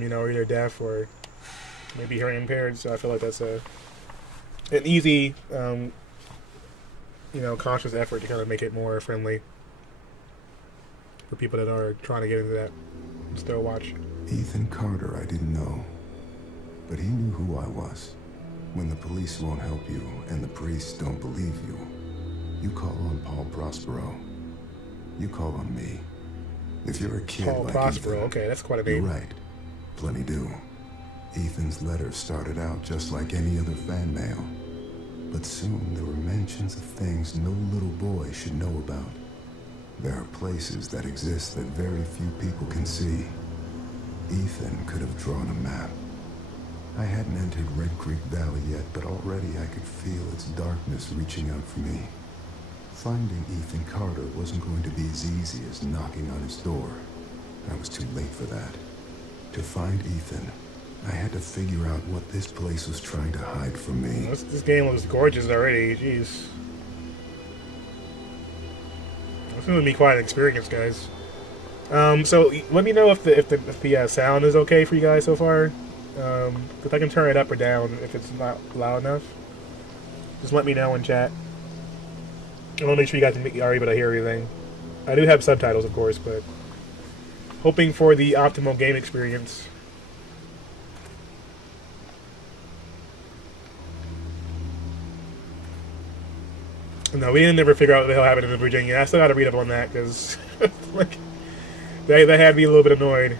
you know, either deaf or maybe hearing impaired. So I feel like that's an easy, you know, conscious effort to kind of make it more friendly for people that are trying to get into that still watch. Ethan Carter, I didn't know, but he knew who I was. When the police won't help you and the priests don't believe you, you call on Paul Prospero. You call on me. If you're a kid Paul like Prospero, Ethan, okay, that's quite a you're name. right. Plenty do. Ethan's letters started out just like any other fan mail. But soon there were mentions of things no little boy should know about. There are places that exist that very few people can see. Ethan could have drawn a map. I hadn't entered Red Creek Valley yet, but already I could feel its darkness reaching out for me. Finding Ethan Carter wasn't going to be as easy as knocking on his door. I was too late for that. To find Ethan, I had to figure out what this place was trying to hide from me. This game looks gorgeous already. Jeez. It's going to be quite an experience, guys. So let me know if the sound is okay for you guys so far. If I can turn it up or down if it's not loud enough. Just let me know in chat. I want to make sure you guys are able to hear everything. I do have subtitles, of course, but hoping for the optimal game experience. No, we didn't ever figure out what the hell happened in Virginia. I still got to read up on that because like that had me a little bit annoyed.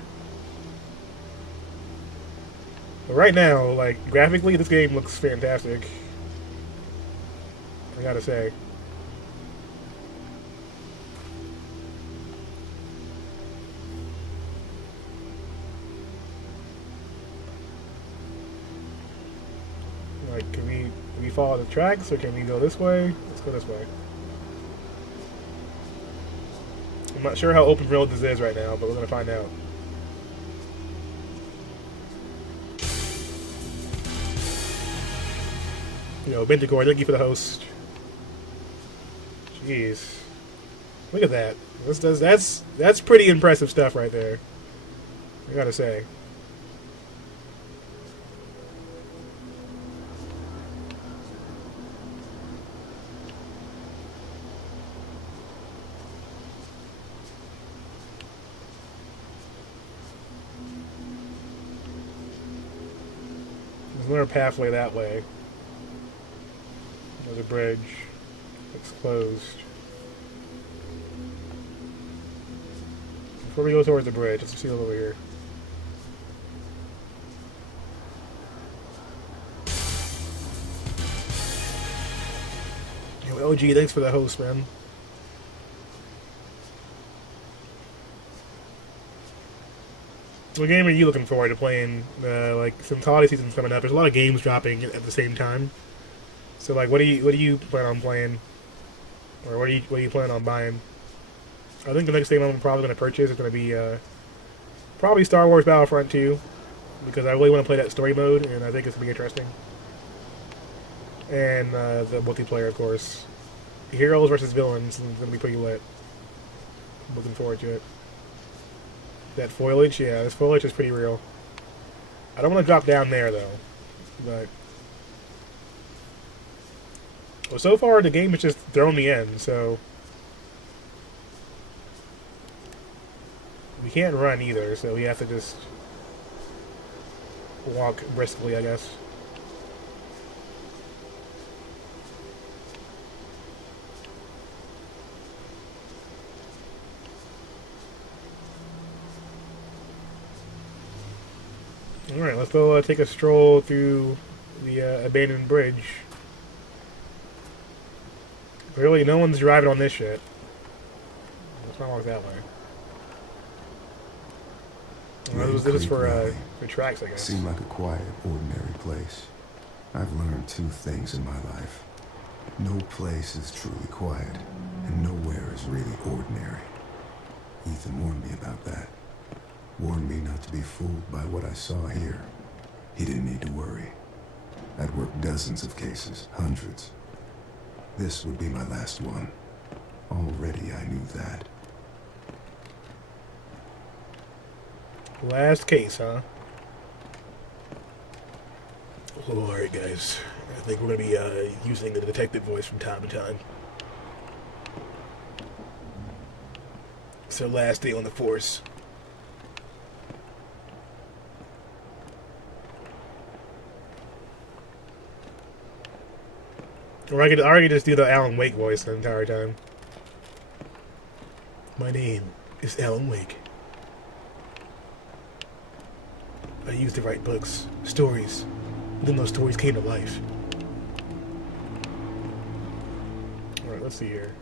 But right now, like graphically, this game looks fantastic. I gotta say. Like, can we follow the tracks, or can we go this way? Let's go this way. I'm not sure how open road this is right now, but we're gonna find out. Yo, Bentigore, thank you for the host. Jeez, look at that. That's pretty impressive stuff right there. I gotta say. There's another pathway that way. There's a bridge. It's closed. Before we go towards the bridge, let's see what's over here. Yo, LG, thanks for the host, man. What game are you looking forward to playing? Like, since holiday season's coming up, there's a lot of games dropping at the same time. So, like, what do you plan on playing, or what do you plan on buying? I think the next game I'm probably going to purchase is going to be probably Star Wars Battlefront 2, because I really want to play that story mode, and I think it's going to be interesting. And the multiplayer, of course. Heroes versus villains is going to be pretty lit. I'm looking forward to it. That foliage, yeah, this foliage is pretty real. I don't want to drop down there, though. But well, so far the game has just thrown me in, so we can't run either, so we have to just walk briskly, I guess. Alright, let's go take a stroll through the abandoned bridge. Really, no one's driving on this shit. Let's not walk that way. Well, this is for tracks, I guess. Seemed like a quiet, ordinary place. I've learned two things in my life. No place is truly quiet, and nowhere is really ordinary. Ethan warned me about that. Warned me not to be fooled by what I saw here. He didn't need to worry. I'd worked dozens of cases, hundreds. This would be my last one. Already I knew that. Last case, huh? Oh, alright, guys. I think we're going to be using the detective voice from time to time. It's our last day on the force. Or I could already just do the Alan Wake voice the entire time. My name is Alan Wake. I used to write books, stories, and then those stories came to life. Alright, let's see here.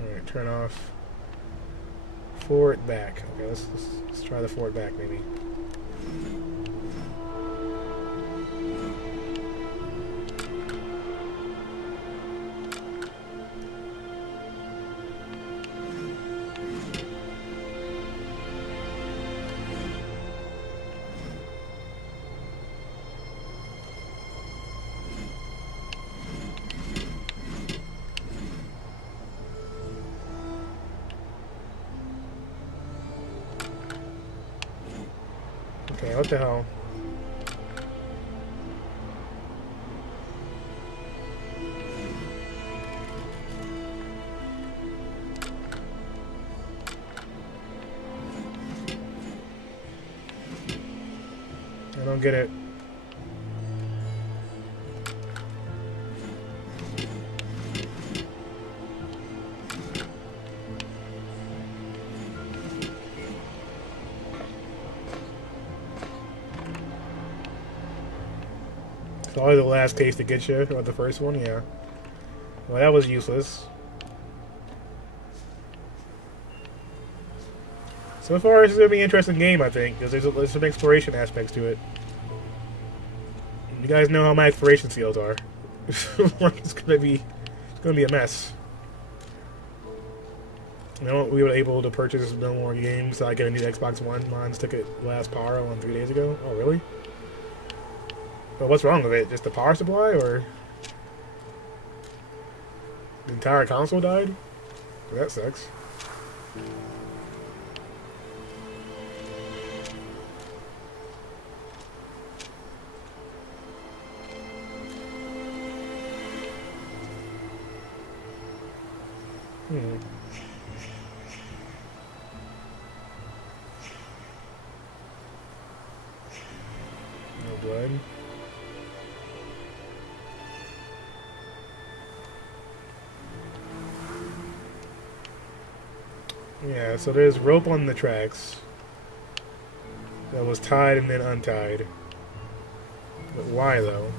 Alright, turn off. Forward back. Okay, let's try the forward back maybe. Okay, what the hell? I don't get it. It's always the last case to get you, or the first one, yeah. Well, that was useless. So far, this is going to be an interesting game, I think, because there's some exploration aspects to it. You guys know how my exploration skills are. It's gonna be a mess. You know, we were able to purchase no more games, so I get a new Xbox One. Mine's took it last power on 3 days ago. Oh, really? But what's wrong with it? Just the power supply, or the entire console died? Well, that sucks. No blood. Yeah, so there's rope on the tracks that was tied and then untied. But why, though?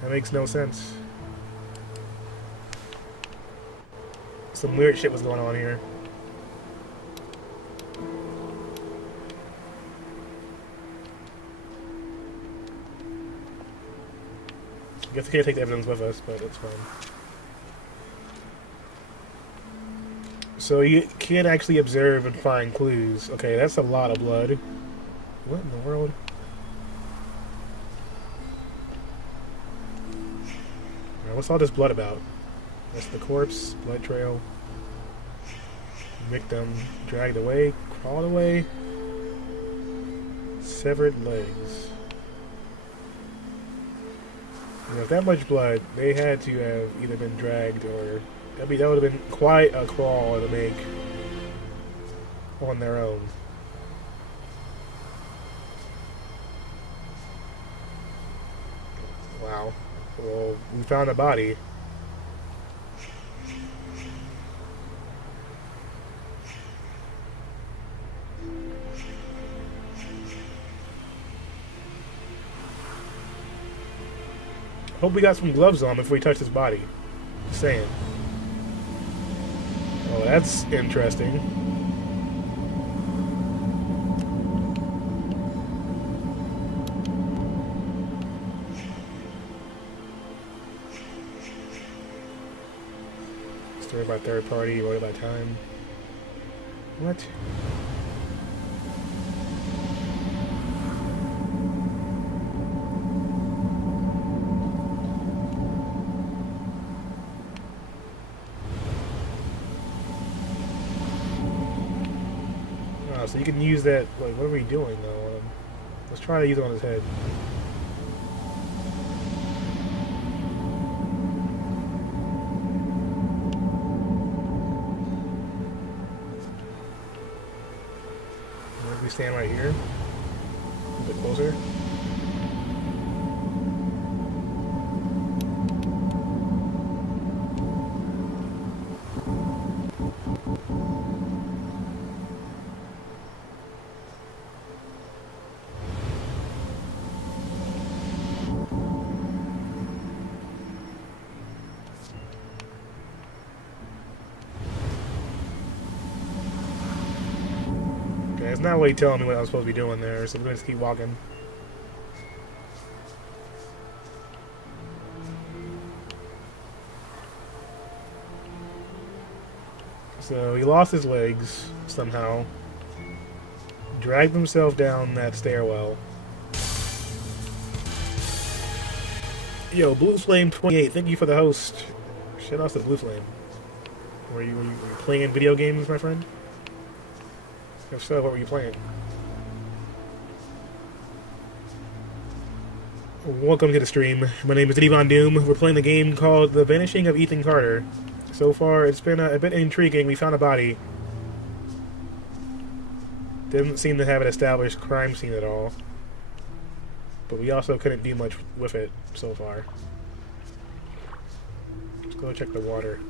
That makes no sense. Some weird shit was going on here. I guess we can't take the evidence with us, but it's fine. So you can't actually observe and find clues. Okay, that's a lot of blood. What in the world? Alright, what's all this blood about? That's the corpse, blood trail. Victim dragged away, crawled away. Severed legs. You know, if that much blood, they had to have either been dragged or... that would have been quite a crawl to make on their own. Wow. Well, we found a body. Hope we got some gloves on before we touch his body. Just saying. Oh, that's interesting. Story by third party, wrote by time. What? so you can use that. Like, what are we doing though? Let's try to use it on his head. Maybe we stand right here, a bit closer. It's not really telling me what I was supposed to be doing there, so I'm going to just keep walking. So he lost his legs somehow, dragged himself down that stairwell. Yo, Blue Flame 28, thank you for the host. Shout out to Blue Flame. Were you playing video games, my friend? If so, what were you playing? Welcome to the stream. My name is DennyVonDoom. We're playing the game called The Vanishing of Ethan Carter. So far, it's been a bit intriguing. We found a body. Didn't seem to have an established crime scene at all. But we also couldn't do much with it so far. Let's go check the water.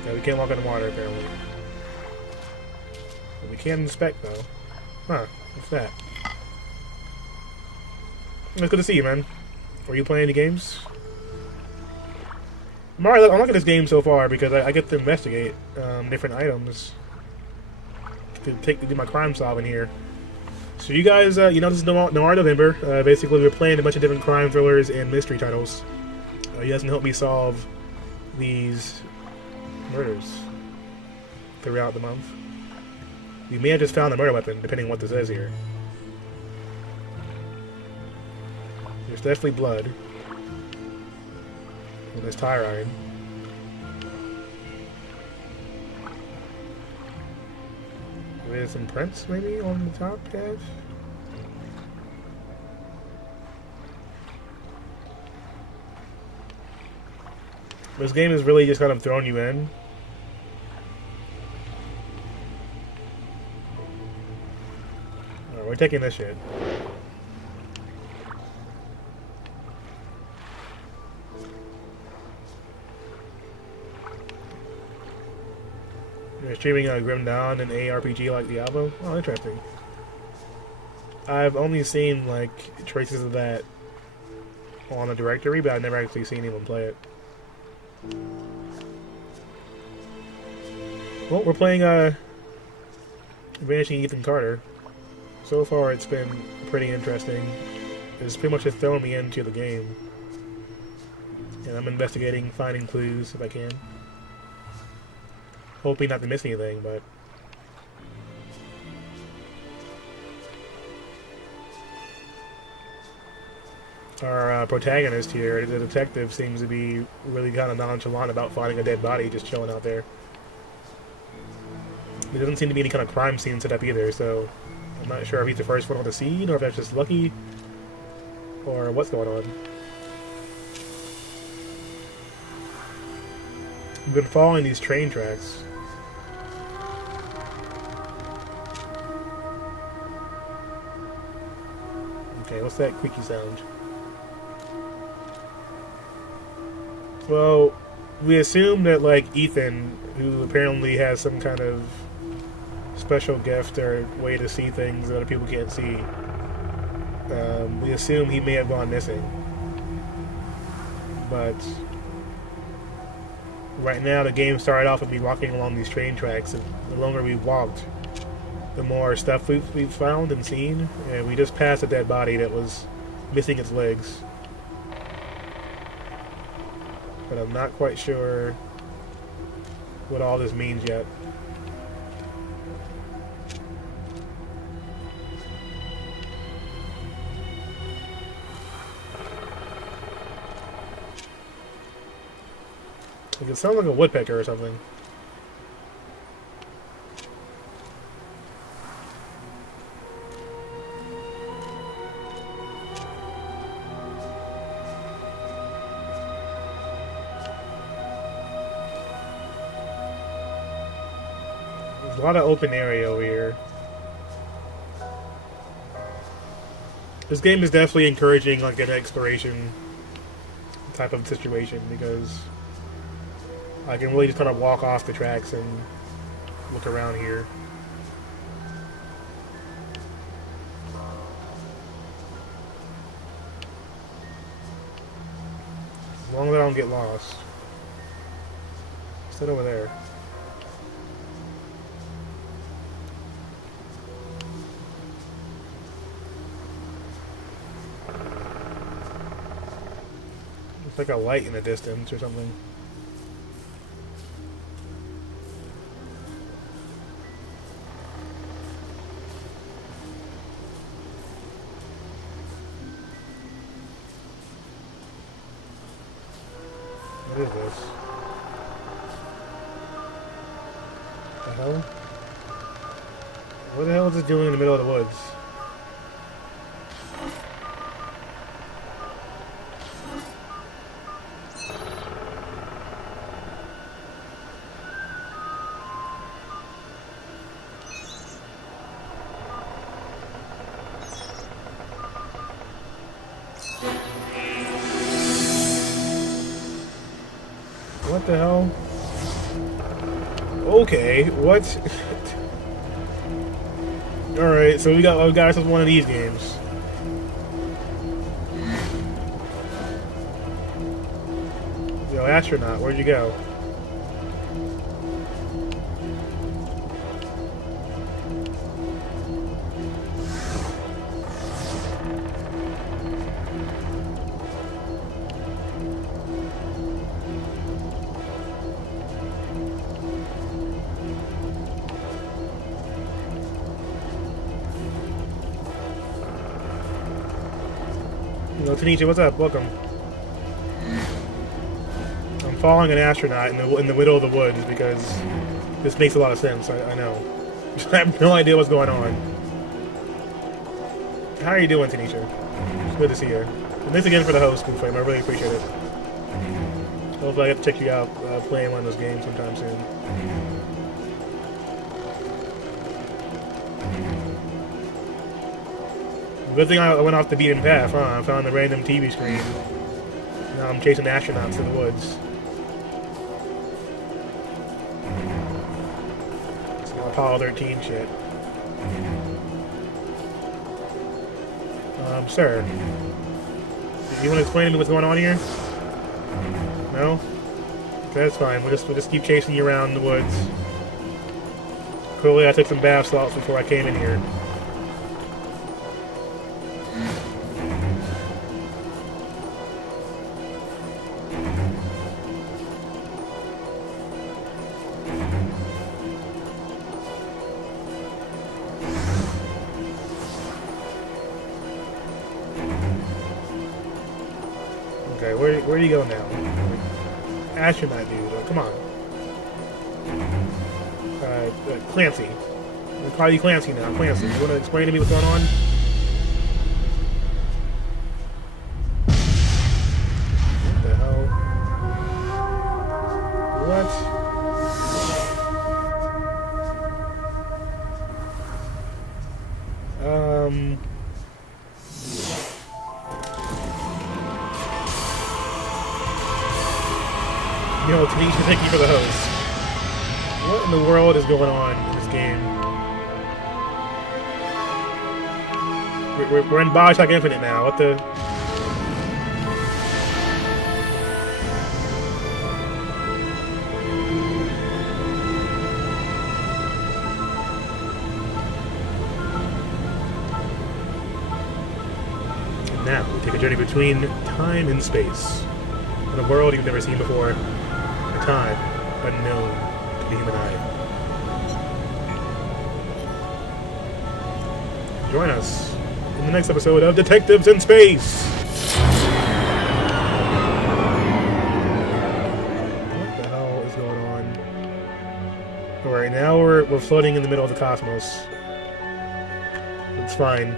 Okay, we can't walk in the water apparently. But we can inspect though. Huh, what's that? It's good to see you, man. Were you playing any games? I'm liking this game so far because I get to investigate different items to do my crime solving here. So you guys, you know this is Noir November. Basically, we're playing a bunch of different crime thrillers and mystery titles. You guys can help me solve these murders throughout the month. We may have just found a murder weapon, depending on what this says here. There's definitely blood. And there's tire iron. There's some prints, maybe, on the top tab? This game is really just kind of throwing you in. Alright, we're taking this shit. You're streaming Grim Dawn and ARPG like Diablo? Oh, interesting. I've only seen, like, traces of that on a directory, but I've never actually seen anyone play it. Well, we're playing Vanishing Ethan Carter. So far, it's been pretty interesting. It's pretty much just throwing me into the game. And I'm investigating, finding clues if I can. Hoping not to miss anything, but... Our protagonist here, the detective, seems to be really kind of nonchalant about finding a dead body just chilling out there. There doesn't seem to be any kind of crime scene set up either, so I'm not sure if he's the first one on the scene, or if that's just lucky, or what's going on. We've been following these train tracks. Okay, what's that creaky sound? Well, we assume that, like, Ethan, who apparently has some kind of special gift or way to see things that other people can't see, we assume he may have gone missing. But right now, the game started off with me walking along these train tracks, and the longer we walked, the more stuff we've found and seen, and we just passed a dead body that was missing its legs. But I'm not quite sure what all this means yet. Like, it sounds like a woodpecker or something. There's a lot of open area over here. This game is definitely encouraging like an exploration type of situation because I can really just kind of walk off the tracks and look around here. As long as I don't get lost. Sit over there. It's like a light in the distance or something. What is this? What the hell? What the hell is it doing in the middle of the woods? What the hell? Okay, what? Alright, so we got ourselves one of these games. Yo, astronaut, where'd you go? Yo, Tanisha, what's up? Welcome. I'm following an astronaut in the middle of the woods because this makes a lot of sense. I know. I have no idea what's going on. How are you doing, Tanisha? It's good to see you. And thanks again for the host, Flame. I really appreciate it. Hopefully I get to check you out playing one of those games sometime soon. Good thing I went off the beaten path, huh? I found the random TV screen. Now I'm chasing astronauts in the woods. It's some Apollo 13 shit. Sir. You want to explain to me what's going on here? No? Okay, that's fine. We'll just keep chasing you around the woods. Clearly I took some bath salts before I came in here. Okay, where do you go now? Astronaut dude, come on. Clancy. I'll call you Clancy now. Clancy, you want to explain to me what's going on? What the hell? What? Yo, Tanisha, thank you for the host. What in the world is going on in this game? We're in Bioshock Infinite now. What the? And now, we take a journey between time and space. In a world you've never seen before. A time unknown to the human eye. Join us in the next episode of Detectives in Space! What the hell? Alright, now we're floating in the middle of the cosmos. It's fine.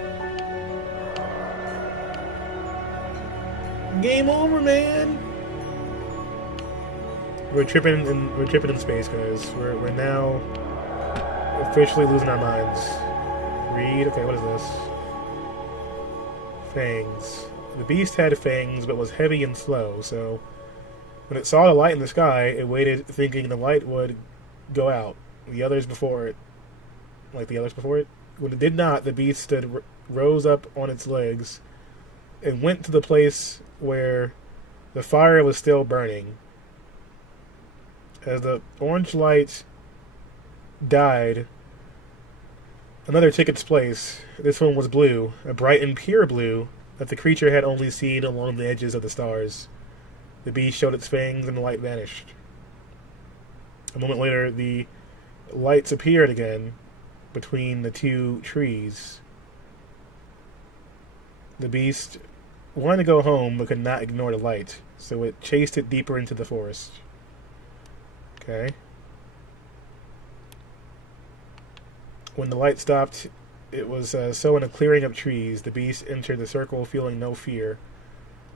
Game over, man! We're tripping in space, guys. We're now officially losing our minds. Read. Okay, what is this? Fangs. The beast had fangs, but was heavy and slow, so when it saw the light in the sky, it waited, thinking the light would go out. Like the others before it. When it did not, the beast rose up on its legs and went to the place where the fire was still burning. As the orange light died, another took its place. This one was blue, a bright and pure blue that the creature had only seen along the edges of the stars. The beast showed its fangs and the light vanished. A moment later, the lights appeared again between the two trees. The beast wanted to go home but could not ignore the light, so it chased it deeper into the forest. Okay. When the light stopped, it was so in a clearing of trees. The beast entered the circle, feeling no fear.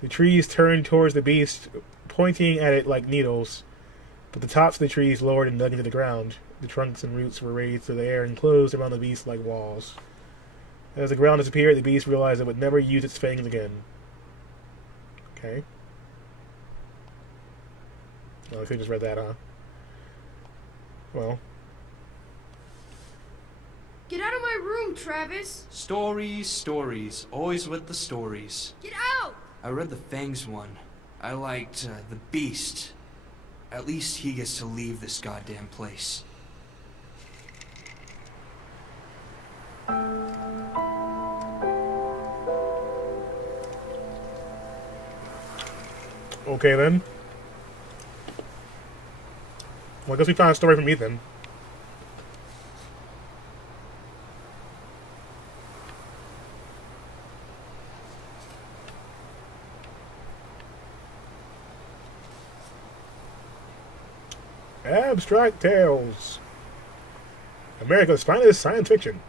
The trees turned towards the beast, pointing at it like needles, but the tops of the trees lowered and dug into the ground. The trunks and roots were raised to the air and closed around the beast like walls. As the ground disappeared, the beast realized it would never use its fangs again. Okay. Oh, I think I just read that, huh? Well. Get out of my room, Travis! Stories, stories. Always with the stories. Get out! I read the Fangs one. I liked the Beast. At least he gets to leave this goddamn place. Okay, then. Well, I guess we found a story from Ethan. Abstract Tales. America's finest science fiction.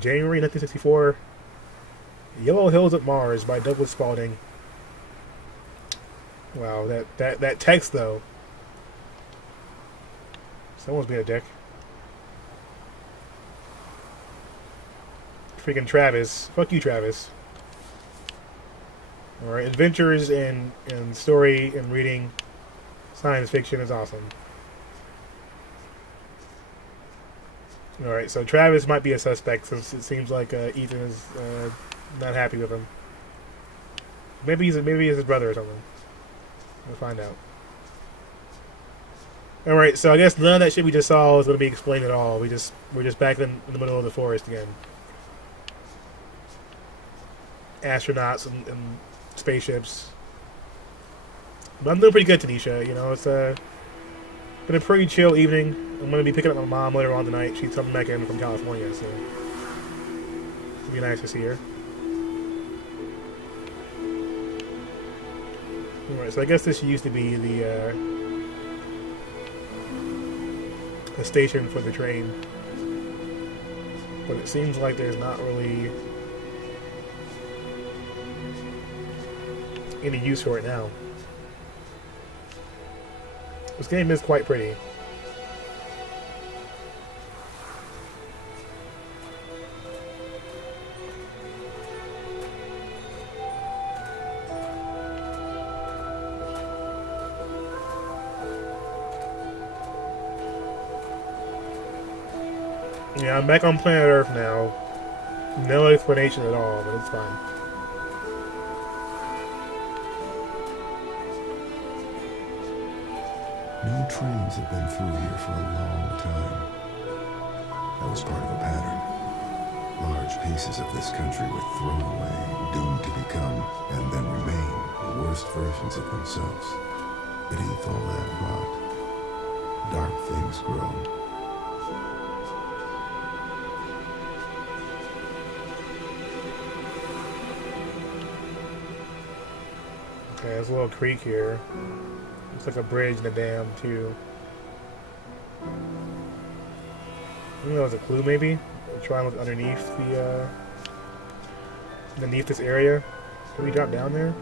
January 1964. Yellow Hills of Mars by Douglas Spalding. Wow, that text though. Someone's being a dick. Freaking Travis. Fuck you, Travis. Alright, adventures and story and reading science fiction is awesome. Alright, so Travis might be a suspect since it seems like Ethan is not happy with him. Maybe he's his brother or something. We'll find out. Alright, so I guess none of that shit we just saw is going to be explained at all. We're just back in the middle of the forest again. Astronauts and spaceships. But I'm doing pretty good, Tanisha. You know, it's been a pretty chill evening. I'm going to be picking up my mom later on tonight. She's coming back in from California, so it'll be nice to see her. Alright, so I guess this used to be the station for the train. But it seems like there's not really any use for it now. This game is quite pretty. Yeah, I'm back on planet Earth now. No explanation at all, but it's fine. No trains have been through here for a long time. That was part of a pattern. Large pieces of this country were thrown away, doomed to become, and then remain, the worst versions of themselves. Beneath all that rot, dark things grow. Okay, there's a little creek here. Looks like a bridge and a dam, too. I think that was a clue, maybe. We'll try and look underneath the underneath this area. Can we drop down there?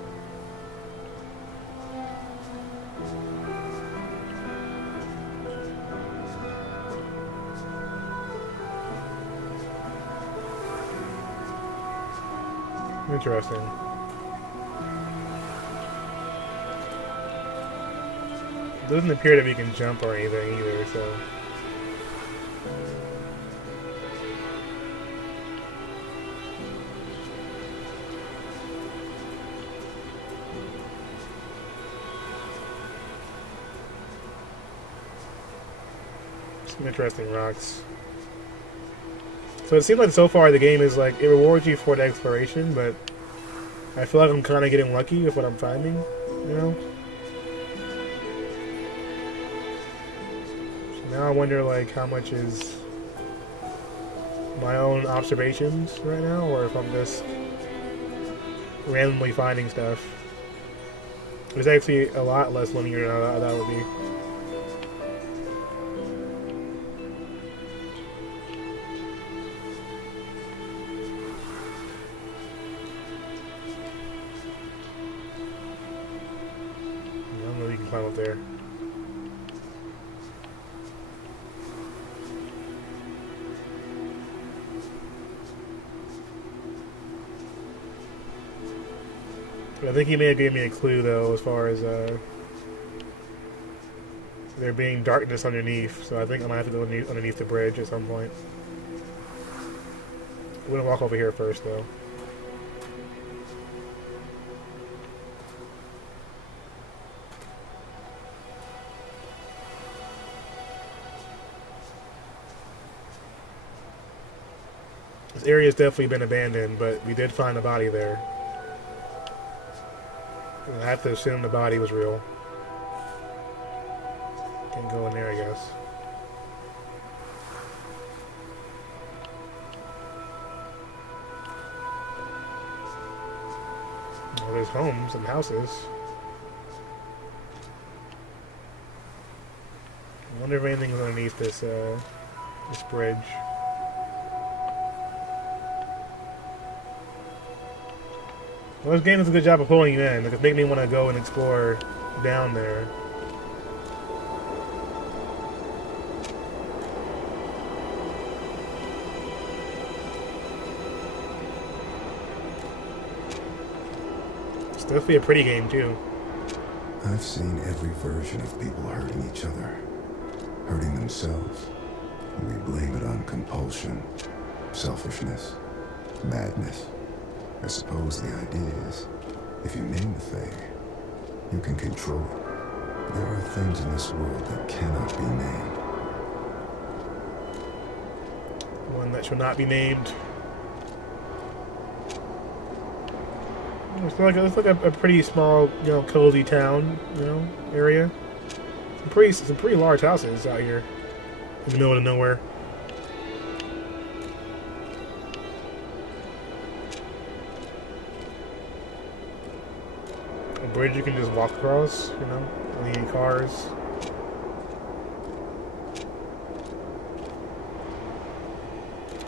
Interesting. It doesn't appear that we can jump or anything either, so. Some interesting rocks. So it seems like so far the game is like, it rewards you for the exploration, but I feel like I'm kind of getting lucky with what I'm finding, you know? So now I wonder like how much is my own observations right now, or if I'm just randomly finding stuff. There's actually a lot less linear than I thought it would be. Climb up there. I think he may have given me a clue though, as far as there being darkness underneath, so I think I might have to go underneath the bridge at some point. I'm gonna walk over here first though. This area's definitely been abandoned, but we did find a body there. I have to assume the body was real. Can't go in there, I guess. Well, there's homes and houses. I wonder if anything's underneath this this bridge. Well, this game does a good job of pulling you in. It's making me want to go and explore down there. It's definitely a pretty game, too. I've seen every version of people hurting each other, hurting themselves. And we blame it on compulsion, selfishness, madness. I suppose the idea is, if you name the thing, you can control it. There are things in this world that cannot be named. One that shall not be named. It's like a pretty small, you know, cozy town, you know, area. Some pretty large houses out here in the middle of nowhere. A bridge you can just walk across, you know, any cars.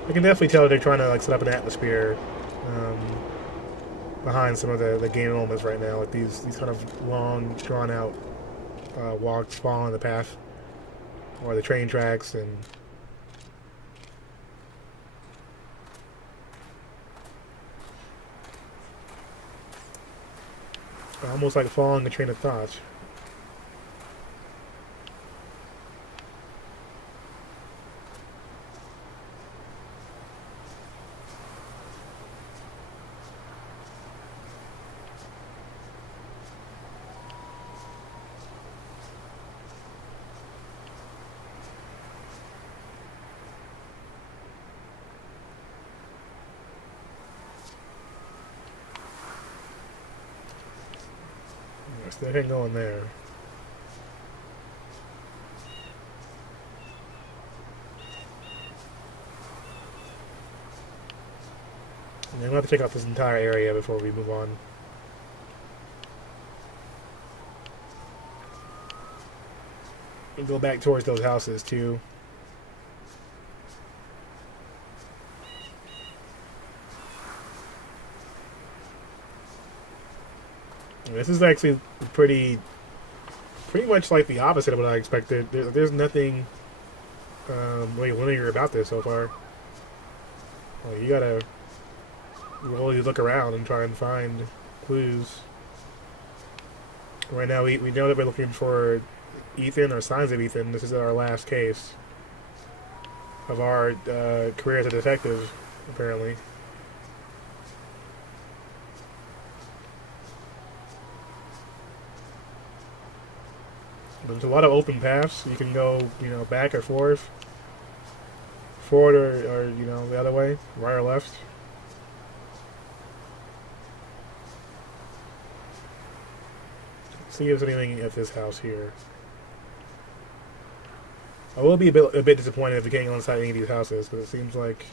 I can definitely tell they're trying to like set up an atmosphere behind some of the game elements right now, like these kind of long, drawn out walks following the path or the train tracks, and almost like following a train of thought. They ain't going there. And we'll have to check out this entire area before we move on. We'll go back towards those houses too. This is actually pretty much like the opposite of what I expected. There's nothing really linear about this so far. Like, you gotta really look around and try and find clues. Right now, we know that we're looking for Ethan or signs of Ethan. This is our last case of our career as a detective, apparently. There's a lot of open paths. You can go, back or forth. Forward or the other way. Right or left. See if there's anything at this house here. I will be a bit disappointed if we can't go inside any of these houses, but it seems like...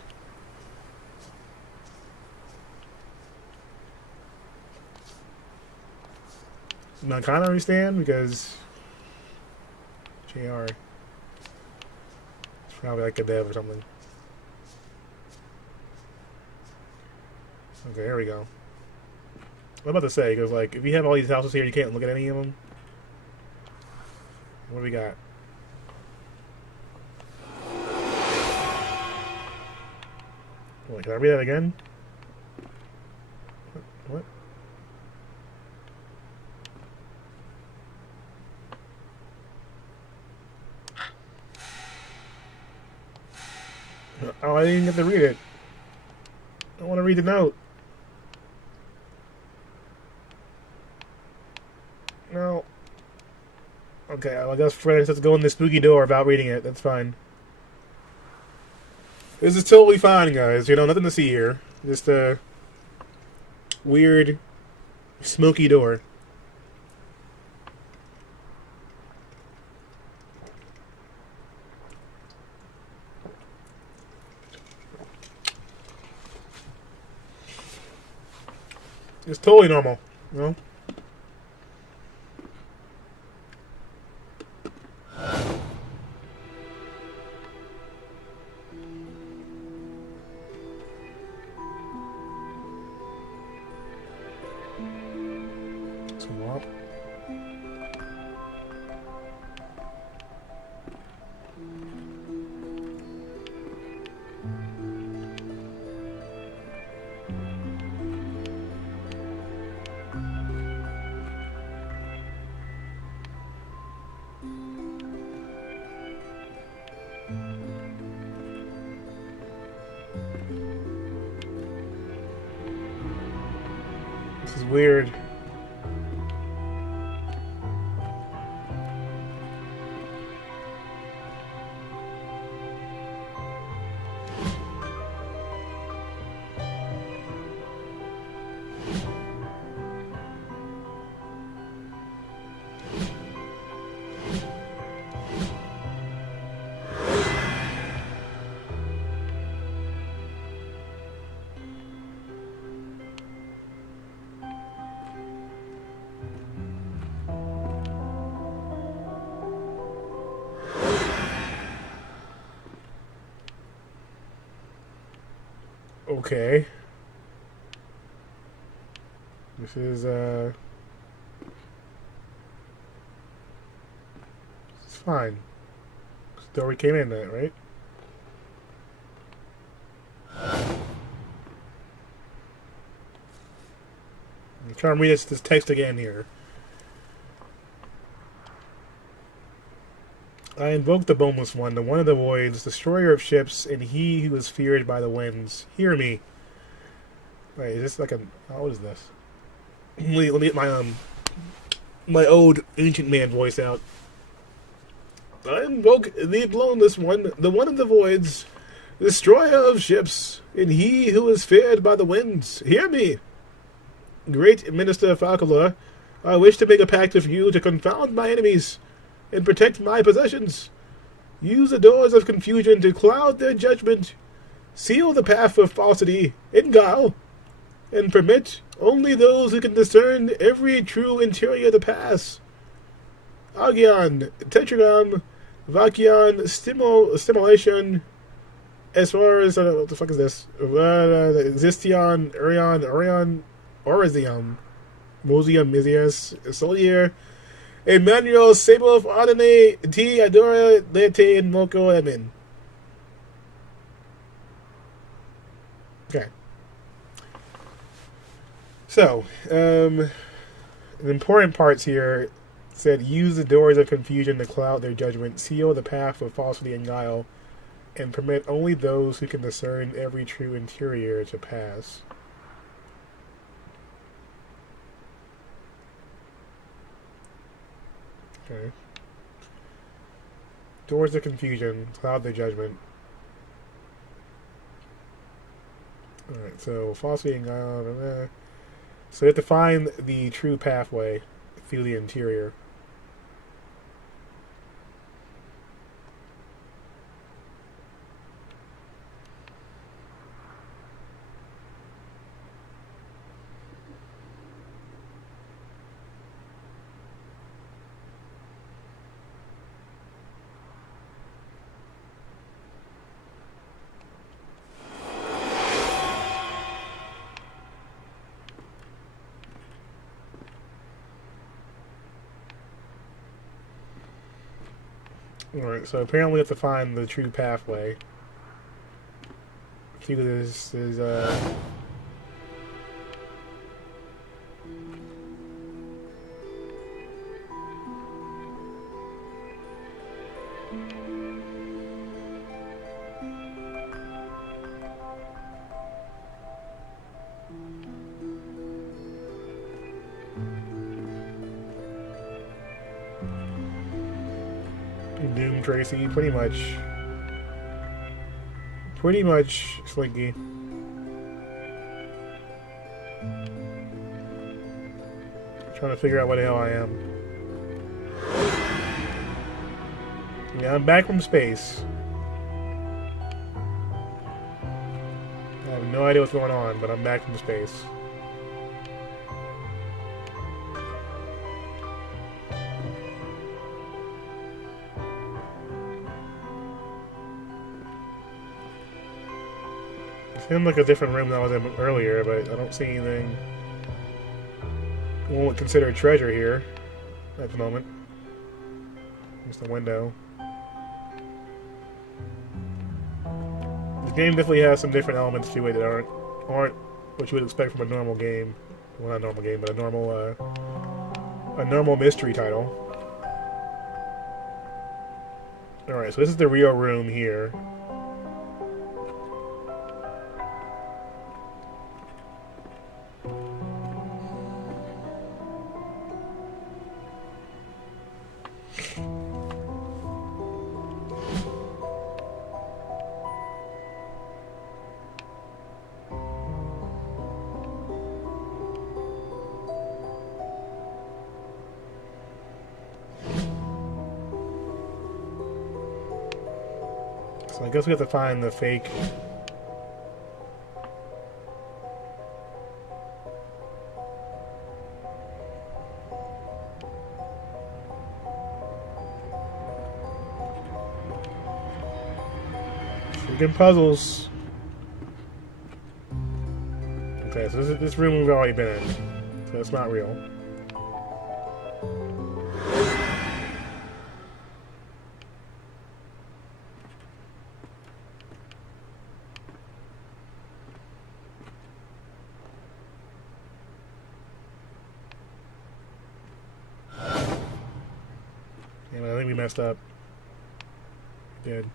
I kind of understand, because... JR. It's probably like a dev or something. Okay, here we go. I'm about to say, because, like, if you have all these houses here, you can't look at any of them. What do we got? Wait, can I read that again? What? Oh, I didn't get to read it. I want to read the note. No. Okay, I guess Fred has to go in the spooky door without reading it. That's fine. This is totally fine, guys. Nothing to see here. Just a weird, smoky door. It's totally normal, Swamp. This is weird. Okay. This is, it's fine. It's the door we came in at, right? I'm trying to read this text again here. I invoke the Boneless One, the one of the voids, destroyer of ships, and he who is feared by the winds. Hear me. Wait, is this like a... What is this? Let me get my old ancient man voice out. I invoke the Boneless One, the one of the voids, destroyer of ships, and he who is feared by the winds. Hear me. Great Minister Falconer, I wish to make a pact with you to confound my enemies and protect my possessions. Use the doors of confusion to cloud their judgment. Seal the path of falsity and guile, and permit only those who can discern every true interior to pass. Agion, Tetragram, Vakion, Stimulation, as far as, what the fuck is this? Xistion, Orion, Orizium. Mosia Mizias, Solier, Emmanuel, Sabov, Adene, T, Adora, Lete, and Moko Emin. Okay. So, the important parts here said use the doors of confusion to cloud their judgment, seal the path of falsity and guile, and permit only those who can discern every true interior to pass. Okay. Doors of confusion, cloud their judgment. Alright, so falsity and guile. So you have to find the true pathway through the interior. Alright, so apparently we have to find the true pathway. See what this is, Doom Tracy, pretty much Slinky. Trying to figure out what the hell I am. Yeah, I'm back from space. I have no idea what's going on, but I'm back from space. Seemed like a different room than I was in earlier, but I don't see anything. I won't consider treasure here at the moment. Just a window. This game definitely has some different elements to it that aren't what you would expect from a normal game. Well, not a normal game, but a normal mystery title. Alright, so this is the real room here. So I guess we have to find the fake. Freaking puzzles. Okay, so this room we've already been in, so it's not real. Yeah, I think we messed up. Did.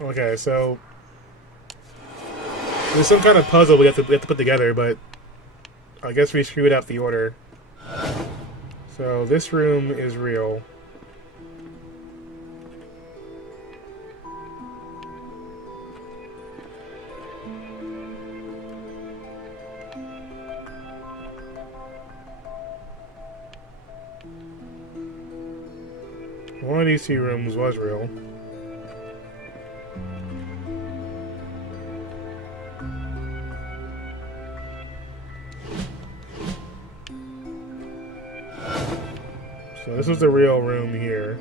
Okay, so there's some kind of puzzle we have to put together, but I guess we screwed up the order. So this room is real. One of these two rooms was real. So this is the real room here.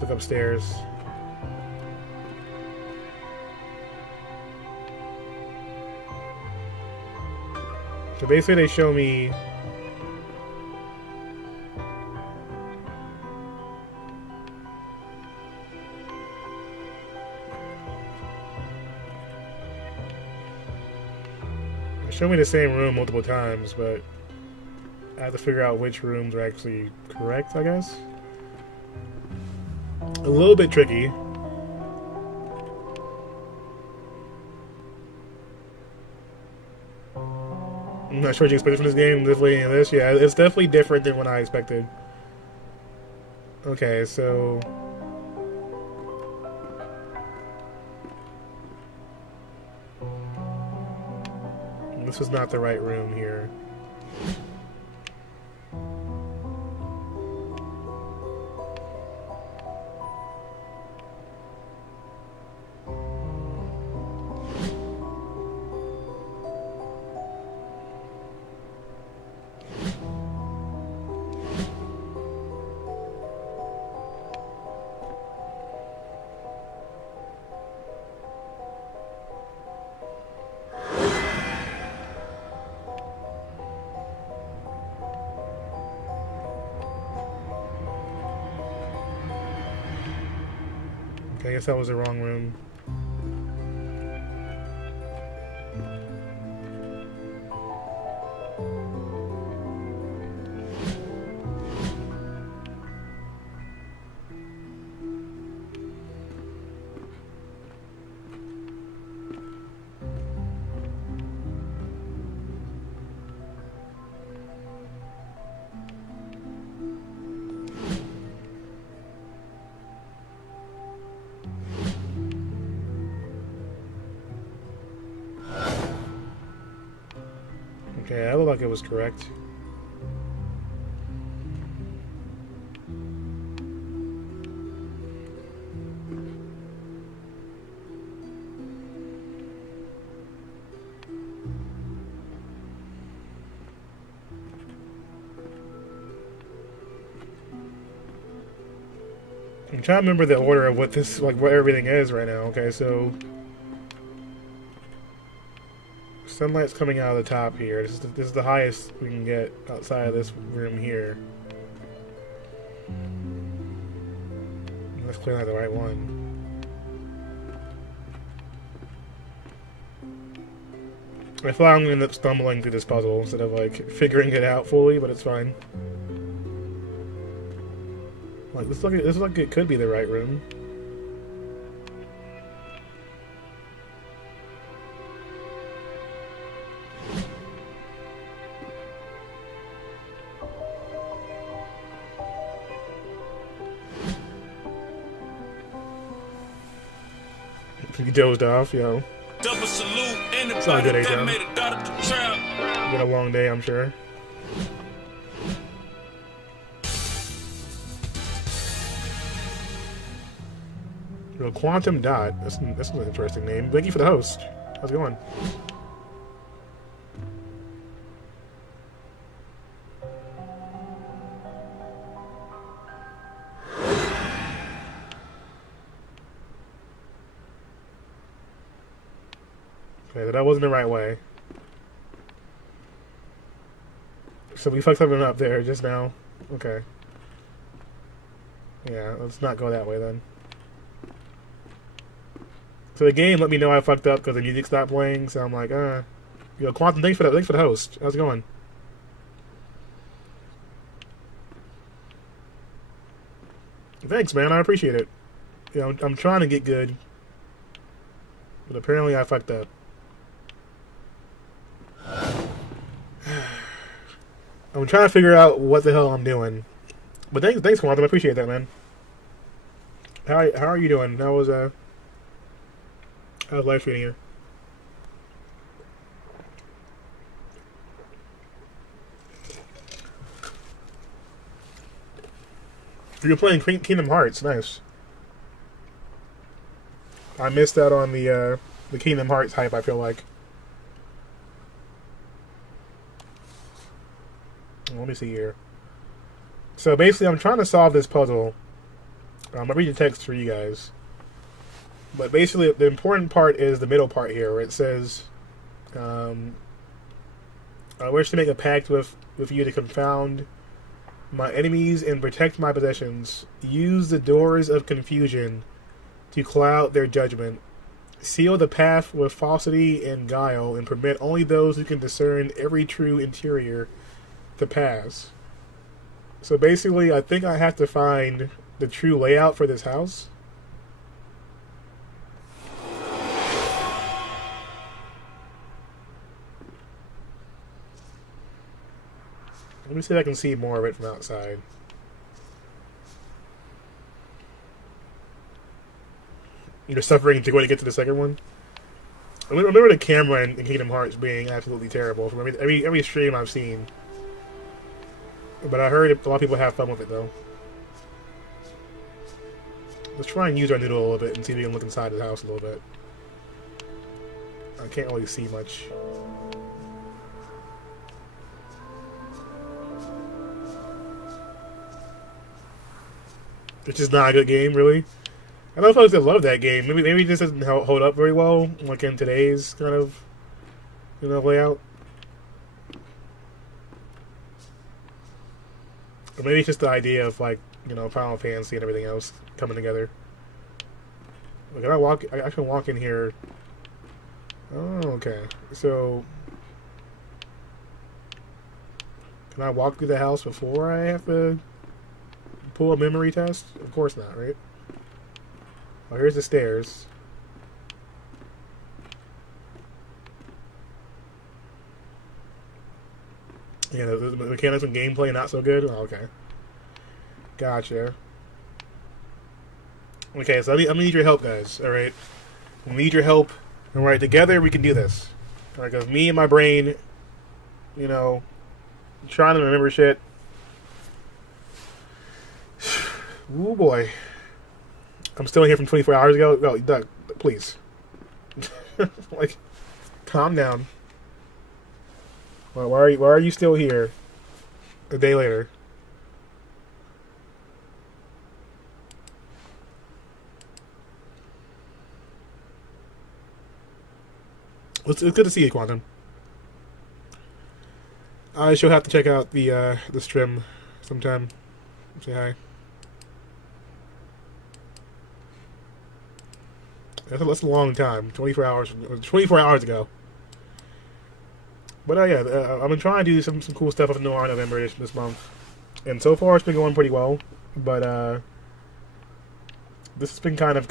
look upstairs. So basically they show me the same room multiple times, but I have to figure out which rooms are actually correct, I guess. A little bit tricky. I'm not sure what you expected from this game. Definitely in this, yeah, it's definitely different than what I expected. Okay, so this was not the right room here. Okay, I guess that was the wrong room. Okay, that looked like it was correct. I'm trying to remember the order of what this, like, what everything is right now. Okay, so sunlight's coming out of the top here. This is the highest we can get outside of this room here. That's clearly not the right one. I feel like I'm gonna end up stumbling through this puzzle instead of like figuring it out fully, but it's fine. Like this looks like it could be the right room. You dozed off, yo. Double salute It's not a good anybody idea. that made a daughter to trap. Been a long day, I'm sure. Real Quantum Dot. That's an interesting name. Thank you for the host. How's it going? Okay, that wasn't the right way. So we fucked something up there just now. Okay. Yeah, let's not go that way then. So the game let me know I fucked up because the music stopped playing, so I'm like, Yo, Quantum, thanks for the host. How's it going? Thanks, man. I appreciate it. You know, I'm trying to get good, but apparently I fucked up. I'm trying to figure out what the hell I'm doing. But thanks, Quantum. I appreciate that, man. How are you doing? How's life treating you? You're playing Kingdom Hearts. Nice. I missed out on the Kingdom Hearts hype, I feel like. Let me see here. So basically, I'm trying to solve this puzzle I'm gonna read the text for you guys. But basically, the important part is the middle part here, where it says, "I wish to make a pact with you to confound my enemies and protect my possessions. Use the doors of confusion to cloud their judgment. Seal the path with falsity and guile, and permit only those who can discern every true interior to pass." So basically, I think I have to find the true layout for this house. Let me see if I can see more of it from outside. You're suffering to go to get to the second one. I remember the camera in Kingdom Hearts being absolutely terrible from every stream I've seen. But I heard a lot of people have fun with it though. Let's try and use our noodle a little bit and see if we can look inside the house a little bit. I can't really see much. Which is not a good game, really. I know folks that love that game. Maybe it just doesn't hold up very well, like in today's kind of, layout. Or maybe it's just the idea of Final Fantasy and everything else coming together. Look, I can walk in here. Oh, okay. So, can I walk through the house before I have to pull a memory test? Of course not, right? Oh, here's the stairs. Yeah, the mechanics and gameplay not so good? Oh, okay. Gotcha. Okay, so I'm gonna need your help, guys, alright? We need your help. Alright, together we can do this. Alright, because me and my brain, trying to remember shit. Ooh, boy. I'm still here from 24 hours ago. No, Doug, please. Calm down. Why are you still here a day later? It's good to see you, Quantum. I shall have to check out the stream sometime. Say hi. That's a long time. 24 hours ago. But yeah, I've been trying to do some cool stuff up in November this month, and so far it's been going pretty well. But this has been kind of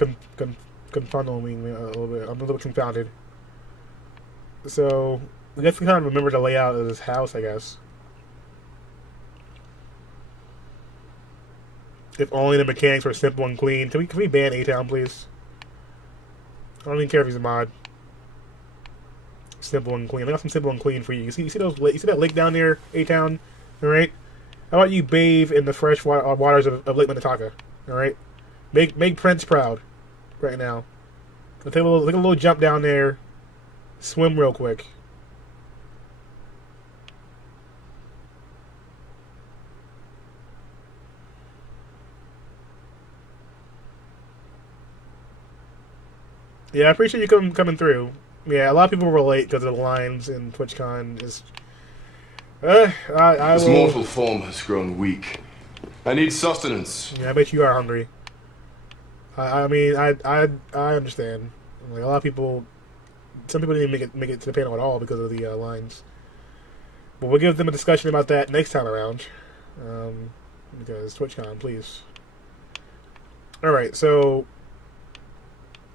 confounding me a little bit. I'm a little bit confounded. So I guess we kind of remember the layout of this house, I guess. If only the mechanics were simple and clean. Can we ban A-Town, please? I don't even care if he's a mod. Simple and clean. I got some simple and clean for you. You see that lake down there, A-Town? Alright? How about you bathe in the fresh waters of Lake Minnetonka? Alright? Make Prince proud right now. Take a little jump down there. Swim real quick. Yeah, I appreciate you coming through. Yeah, a lot of people relate because of the lines in TwitchCon. This mortal form has grown weak. I need sustenance. Yeah, I bet you are hungry. I mean, I understand. Like a lot of people, some people didn't make it to the panel at all because of the lines. But we'll give them a discussion about that next time around. Because TwitchCon, please. All right, so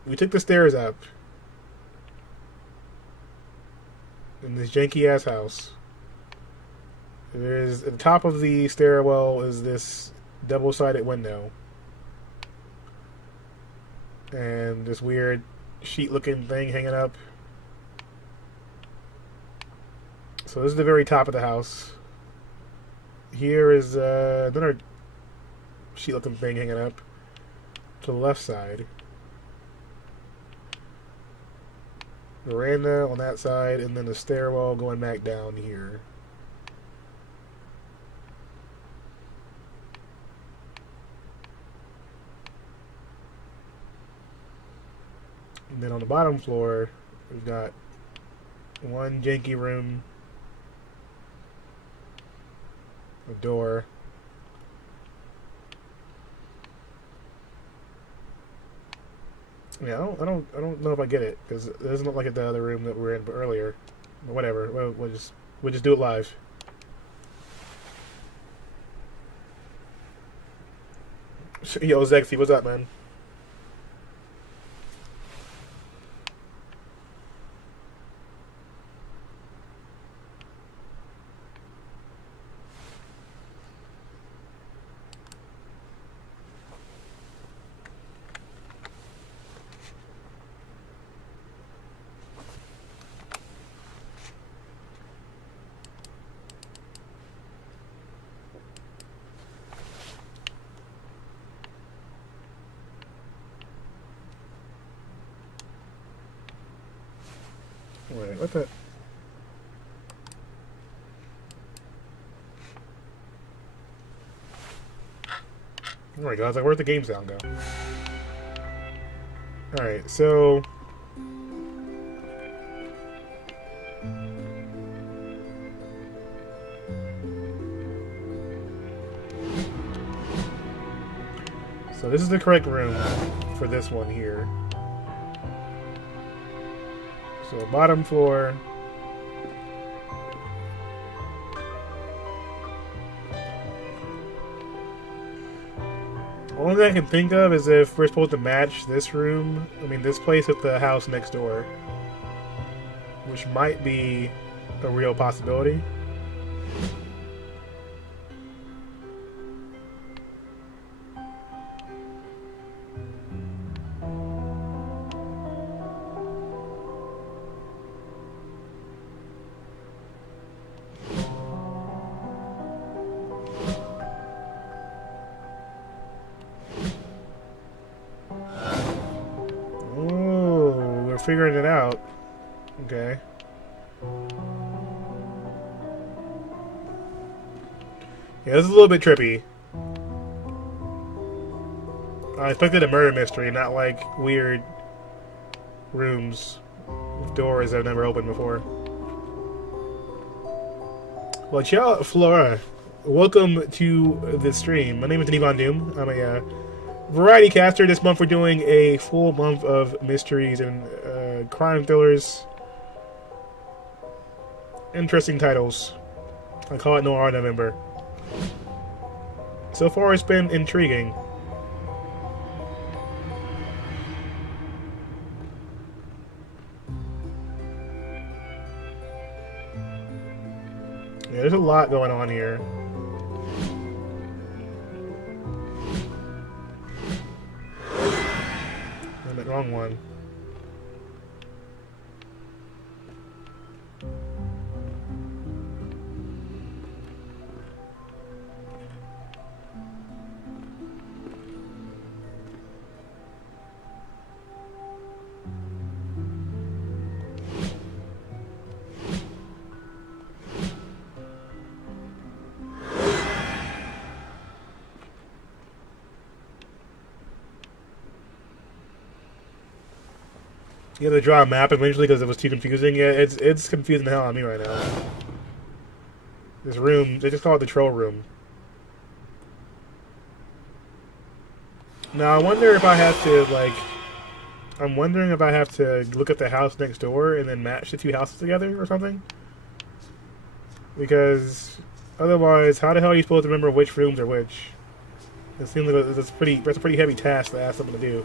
we took the stairs up in this janky ass house. There's at the top of the stairwell is this double-sided window, and this weird sheet-looking thing hanging up. So this is the very top of the house. Here is another sheet-looking thing hanging up to the left side. Veranda on that side, and then the stairwell going back down here. And then on the bottom floor, we've got one janky room, a door. Yeah, I don't know if I get it because it doesn't look like the other room that we were in earlier. But whatever, we'll just do it live. Yo, Zexy, what's up, man? Wait, what the? Alright, guys, like, where'd the game sound go? Alright, so. So, this is the correct room for this one here. So, bottom floor. Only thing I can think of is if we're supposed to match this room, this place with the house next door. Which might be a real possibility. Figuring it out. Okay. Yeah, this is a little bit trippy. I expected a murder mystery, not like weird rooms with doors I've never opened before. Well, ciao, Flora. Welcome to the stream. My name is DennyVonDoom. I'm a variety caster. This month we're doing a full month of mysteries and crime thrillers. Interesting titles. I call it Noir November. So far it's been intriguing. Yeah, there's a lot going on here. I'm the wrong one. You had to draw a map eventually because it was too confusing. Yeah, it's confusing the hell out of me right now. This room, they just call it the troll room. Now I wonder if I have to I'm wondering if I have to look at the house next door and then match the two houses together or something. Because otherwise, how the hell are you supposed to remember which rooms are which? It seems like that's a pretty heavy task to ask someone to do.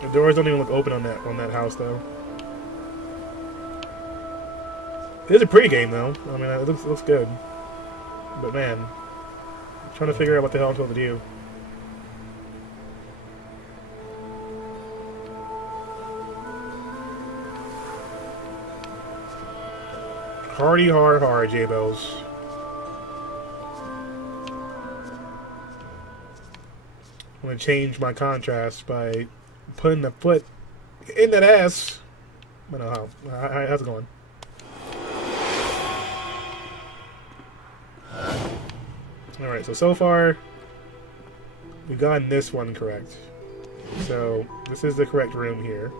The doors don't even look open on that house though. It is a pretty game though. It looks good. But man, I'm trying to figure out what the hell I'm supposed to do. Hardy har, J-Bells. I'm gonna change my contrast by putting the foot in that ass. I don't know how. How's it going? Alright, so far, we've gotten this one correct. So, this is the correct room here.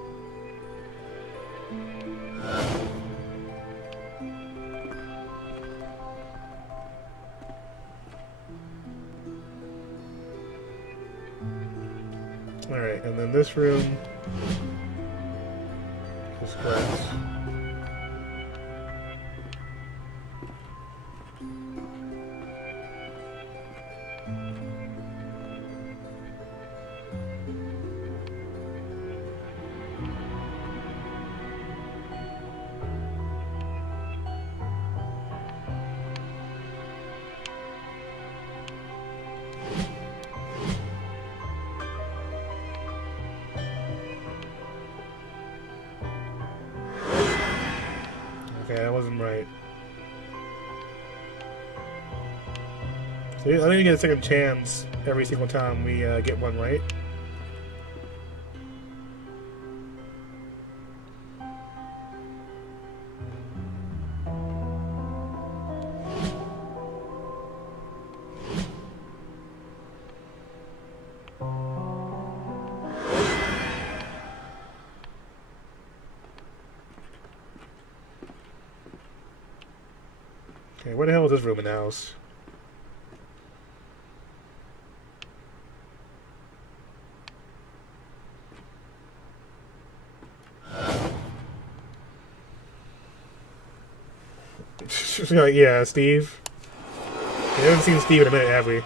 Alright, and then this room is correct. Okay, that wasn't right. So I think you get a second chance every single time we get one right. Okay, where the hell is this room in the house? Yeah, Steve. We haven't seen Steve in a minute, have we?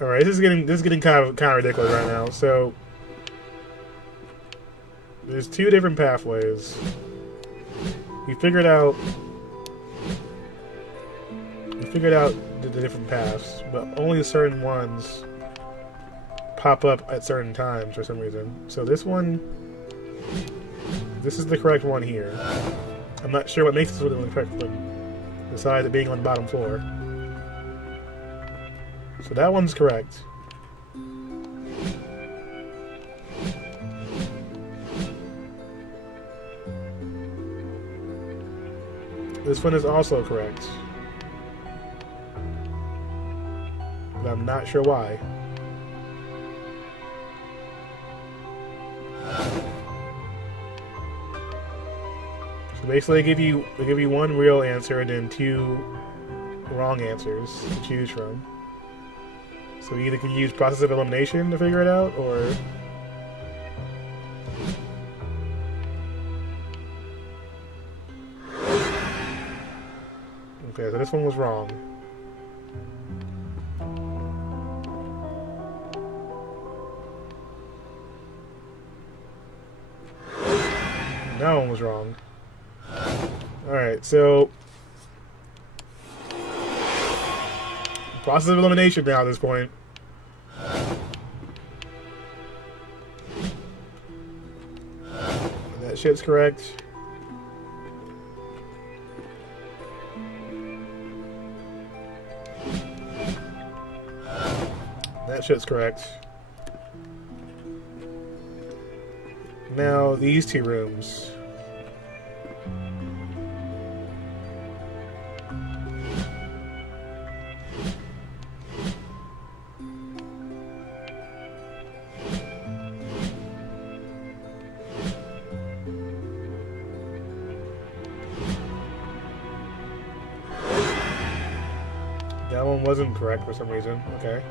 Alright, this is getting kind of ridiculous right now. So there's two different pathways. We figured out the different paths, but only certain ones pop up at certain times for some reason. So this is the correct one here. I'm not sure what makes this one the correct one, besides it being on the bottom floor. So that one's correct. This one is also correct. But I'm not sure why. So basically, they give you one real answer and then two wrong answers to choose from. So you either can use process of elimination to figure it out, or okay, so this one was wrong. That one was wrong. Alright, so process of elimination now at this point. That shit's correct. That shit's correct. Now, these two rooms. That one wasn't correct for some reason. Okay.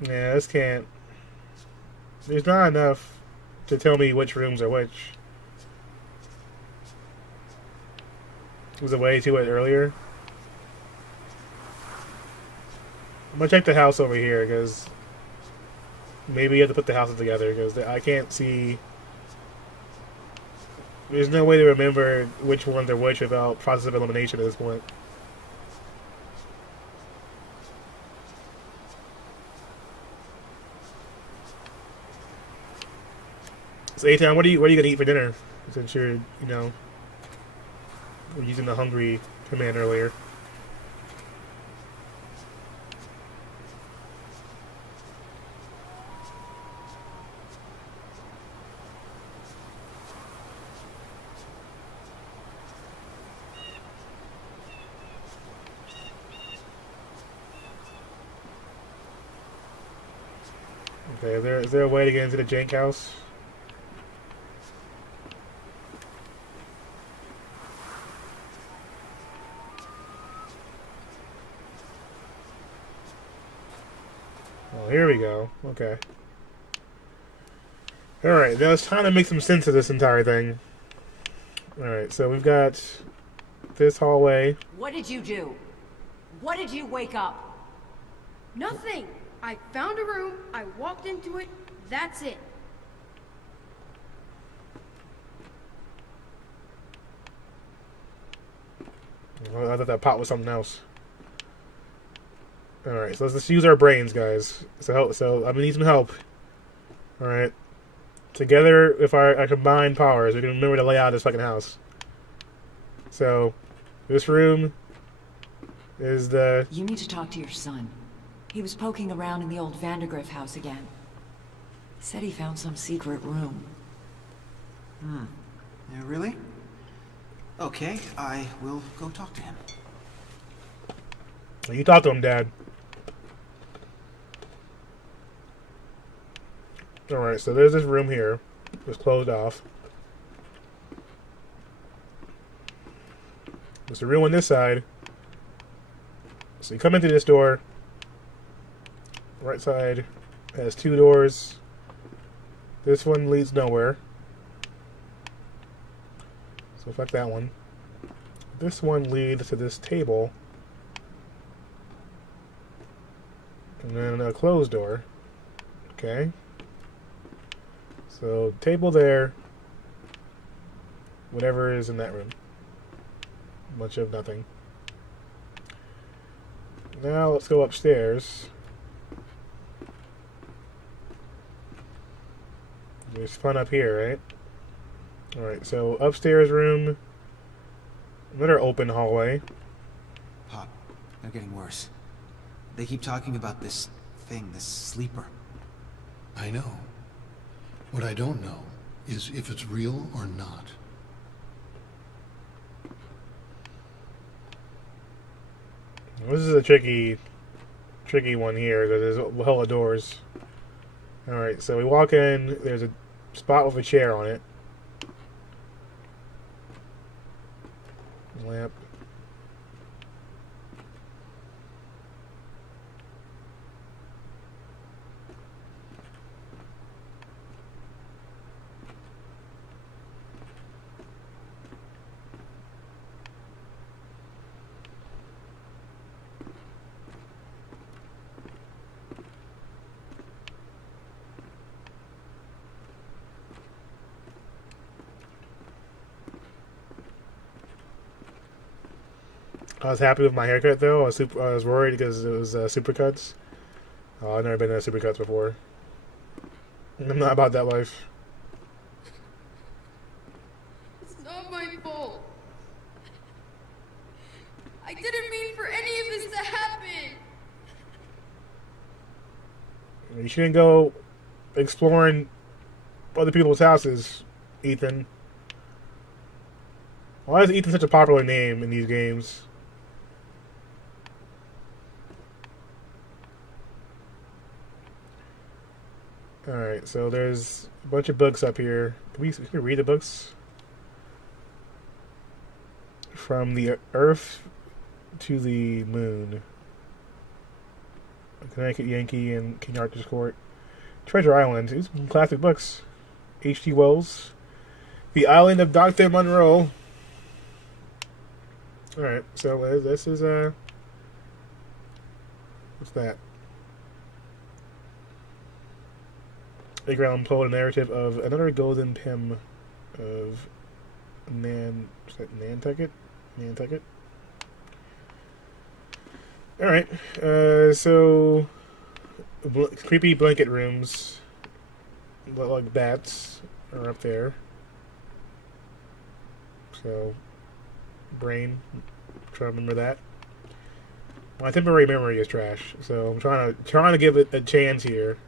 Yeah, this can't. There's not enough to tell me which rooms are which. Was it way too late earlier? I'm gonna check the house over here, because maybe you have to put the houses together, because I can't see. There's no way to remember which ones are which without process of elimination at this point. So, A-Town, what are you gonna eat for dinner? Since you're, you know, using the hungry command earlier. Okay, is there a way to get into the jank house? Oh, here we go. Okay. Alright, now it's time to make some sense of this entire thing. Alright, so we've got this hallway. What did you do? What did you wake up? Nothing. I found a room, I walked into it, that's it. Well, I thought that pot was something else. Alright, so let's use our brains, guys. So I'm gonna need some help. Alright. Together, with our combined powers, we can remember to lay out this fucking house. So, this room is the... You need to talk to your son. He was poking around in the old Vandergriff house again. Said he found some secret room. Yeah, really? Okay, I will go talk to him. You talk to him, Dad. Alright, so there's this room here. It's closed off. There's a room on this side. So you come into this door. Right side has two doors. This one leads nowhere. So fuck that one. This one leads to this table. And then a closed door. Okay. So, table there. Whatever is in that room. Much of nothing. Now, let's go upstairs. There's fun up here, right? Alright, so upstairs room. Another open hallway. Pop, they're getting worse. They keep talking about this thing, this sleeper. I know. What I don't know is if it's real or not. This is a tricky one here. There's a hell of doors. Alright, so we walk in. There's a spot with a chair on it. Lamp. I was happy with my haircut though. I was worried because it was supercuts. Oh, I've never been in supercuts before. I'm not about that life. It's not my fault. I didn't mean for any of this to happen. You shouldn't go exploring other people's houses, Ethan. Why is Ethan such a popular name in these games? Alright, so there's a bunch of books up here. Can we read the books? From the Earth to the Moon. Connecticut Yankee and King Arthur's Court. Treasure Island. These are some classic books. H.G. Wells. The Island of Dr. Monroe. Alright, so this is, what's that? Edgar Allan Poe, a narrative of another golden hymn of Nantucket? Nantucket? Alright, so creepy blanket rooms, like bats. are up there. So, brain, try to remember that. My temporary memory is trash, so I'm trying to give it a chance here.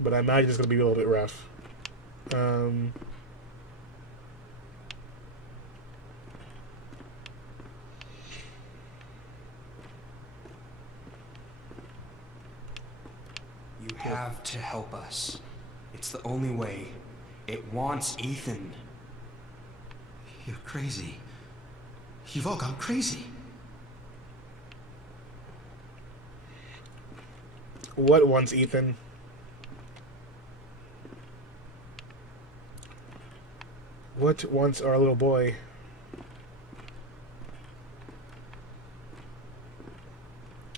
But I imagine it's gonna be a little bit rough. You have to help us. It's the only way. It wants Ethan. You're crazy. You've all gone crazy. What wants Ethan? What wants our little boy?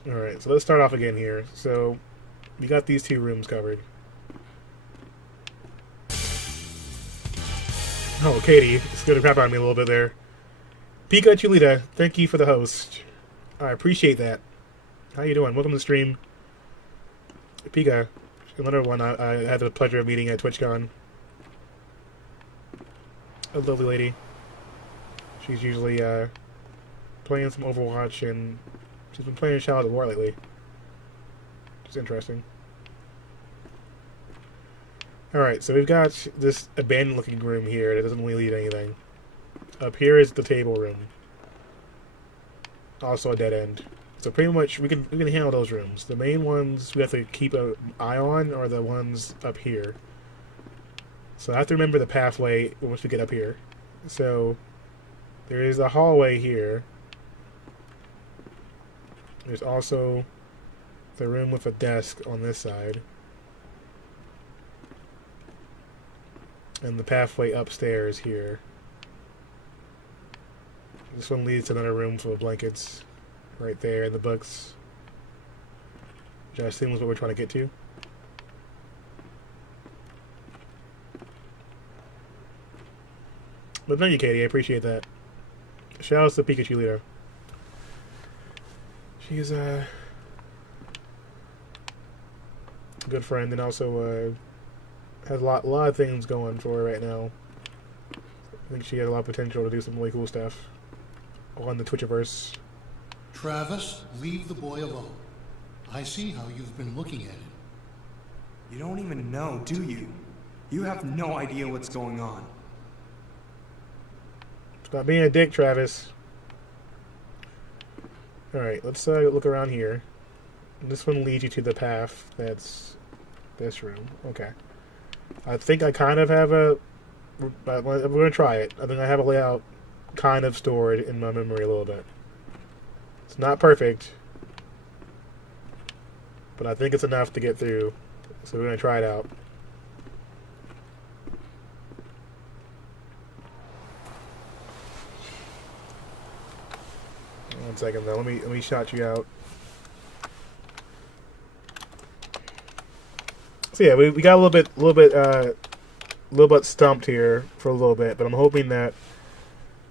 Alright, so let's start off again here. So, we got these two rooms covered. Oh, Katie, scared the crap out of me a little bit there. Pika Chulita, thank you for the host. I appreciate that. How you doing? Welcome to the stream. Pika, another one I had the pleasure of meeting at TwitchCon. A lovely lady. She's usually playing some Overwatch, and she's been playing Shadow of the War lately. It's interesting. Alright, so we've got this abandoned looking room here that doesn't really lead to anything. Up here is the table room. Also a dead end. So pretty much we can handle those rooms. The main ones we have to keep an eye on are the ones up here. So I have to remember the pathway once we get up here. So there is a hallway here. There's also the room with a desk on this side. And the pathway upstairs here. This one leads to another room full of blankets. Right there in the books. Which I assume is what we're trying to get to. But thank you, Katie. I appreciate that. Shout out to Pikachu Leader. She's a good friend and also has a lot of things going for her right now. I think she has a lot of potential to do some really cool stuff on the Twitchiverse. Travis, leave the boy alone. I see how you've been looking at it. You don't even know, do you? You have no idea what's going on. Stop being a dick, Travis. Alright, let's look around here. This one leads you to the path that's this room. Okay. I think I kind of have a... We're going to try it. I think I have a layout kind of stored in my memory a little bit. It's not perfect, but I think it's enough to get through, so we're going to try it out. One second though, let me shout you out. So yeah, we got a little bit stumped here for a little bit, but I'm hoping that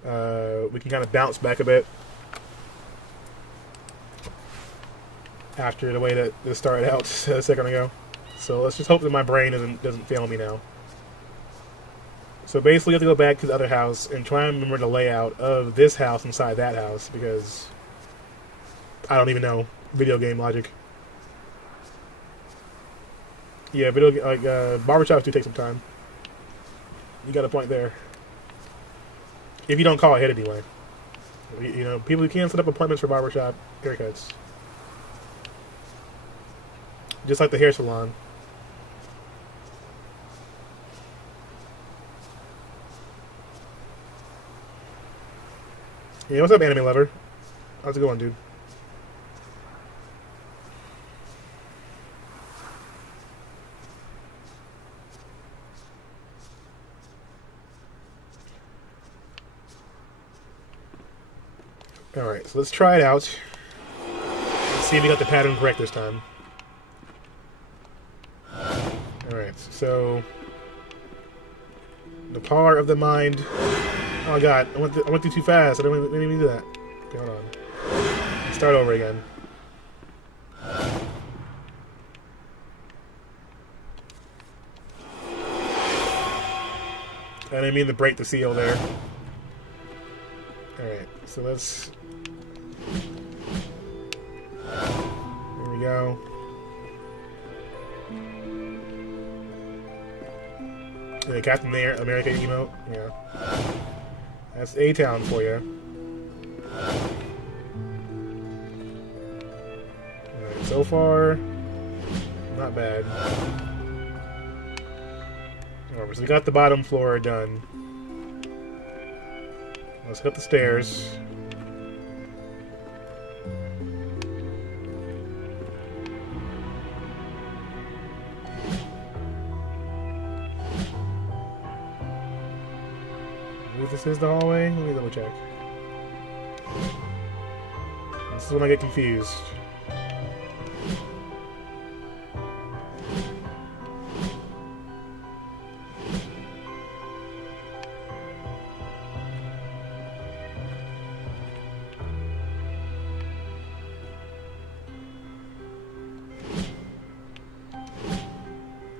we can kind of bounce back a bit after the way that this started out a second ago. So let's just hope that my brain doesn't fail me now. So basically, you have to go back to the other house and try and remember the layout of this house inside that house, because I don't even know video game logic. Yeah, barbershops do take some time. You got a point there. If you don't call ahead anyway. You know, people who can't set up appointments for barbershop haircuts. Just like the hair salon. Yeah, what's up, anime lover? How's it going, dude? Alright, so let's try it out. Let's see if we got the pattern correct this time. Alright, so the power of the mind. Oh god, I went through too fast. I didn't even do that. Okay, hold on. Start over again. I didn't mean to break the seal there. Alright, so let's... There we go. The Captain America emote? Yeah. That's A-Town for you. Alright, so far, not bad. Alright, so we got the bottom floor done. Let's hit the stairs. This is the hallway? Let me double check. This is when I get confused.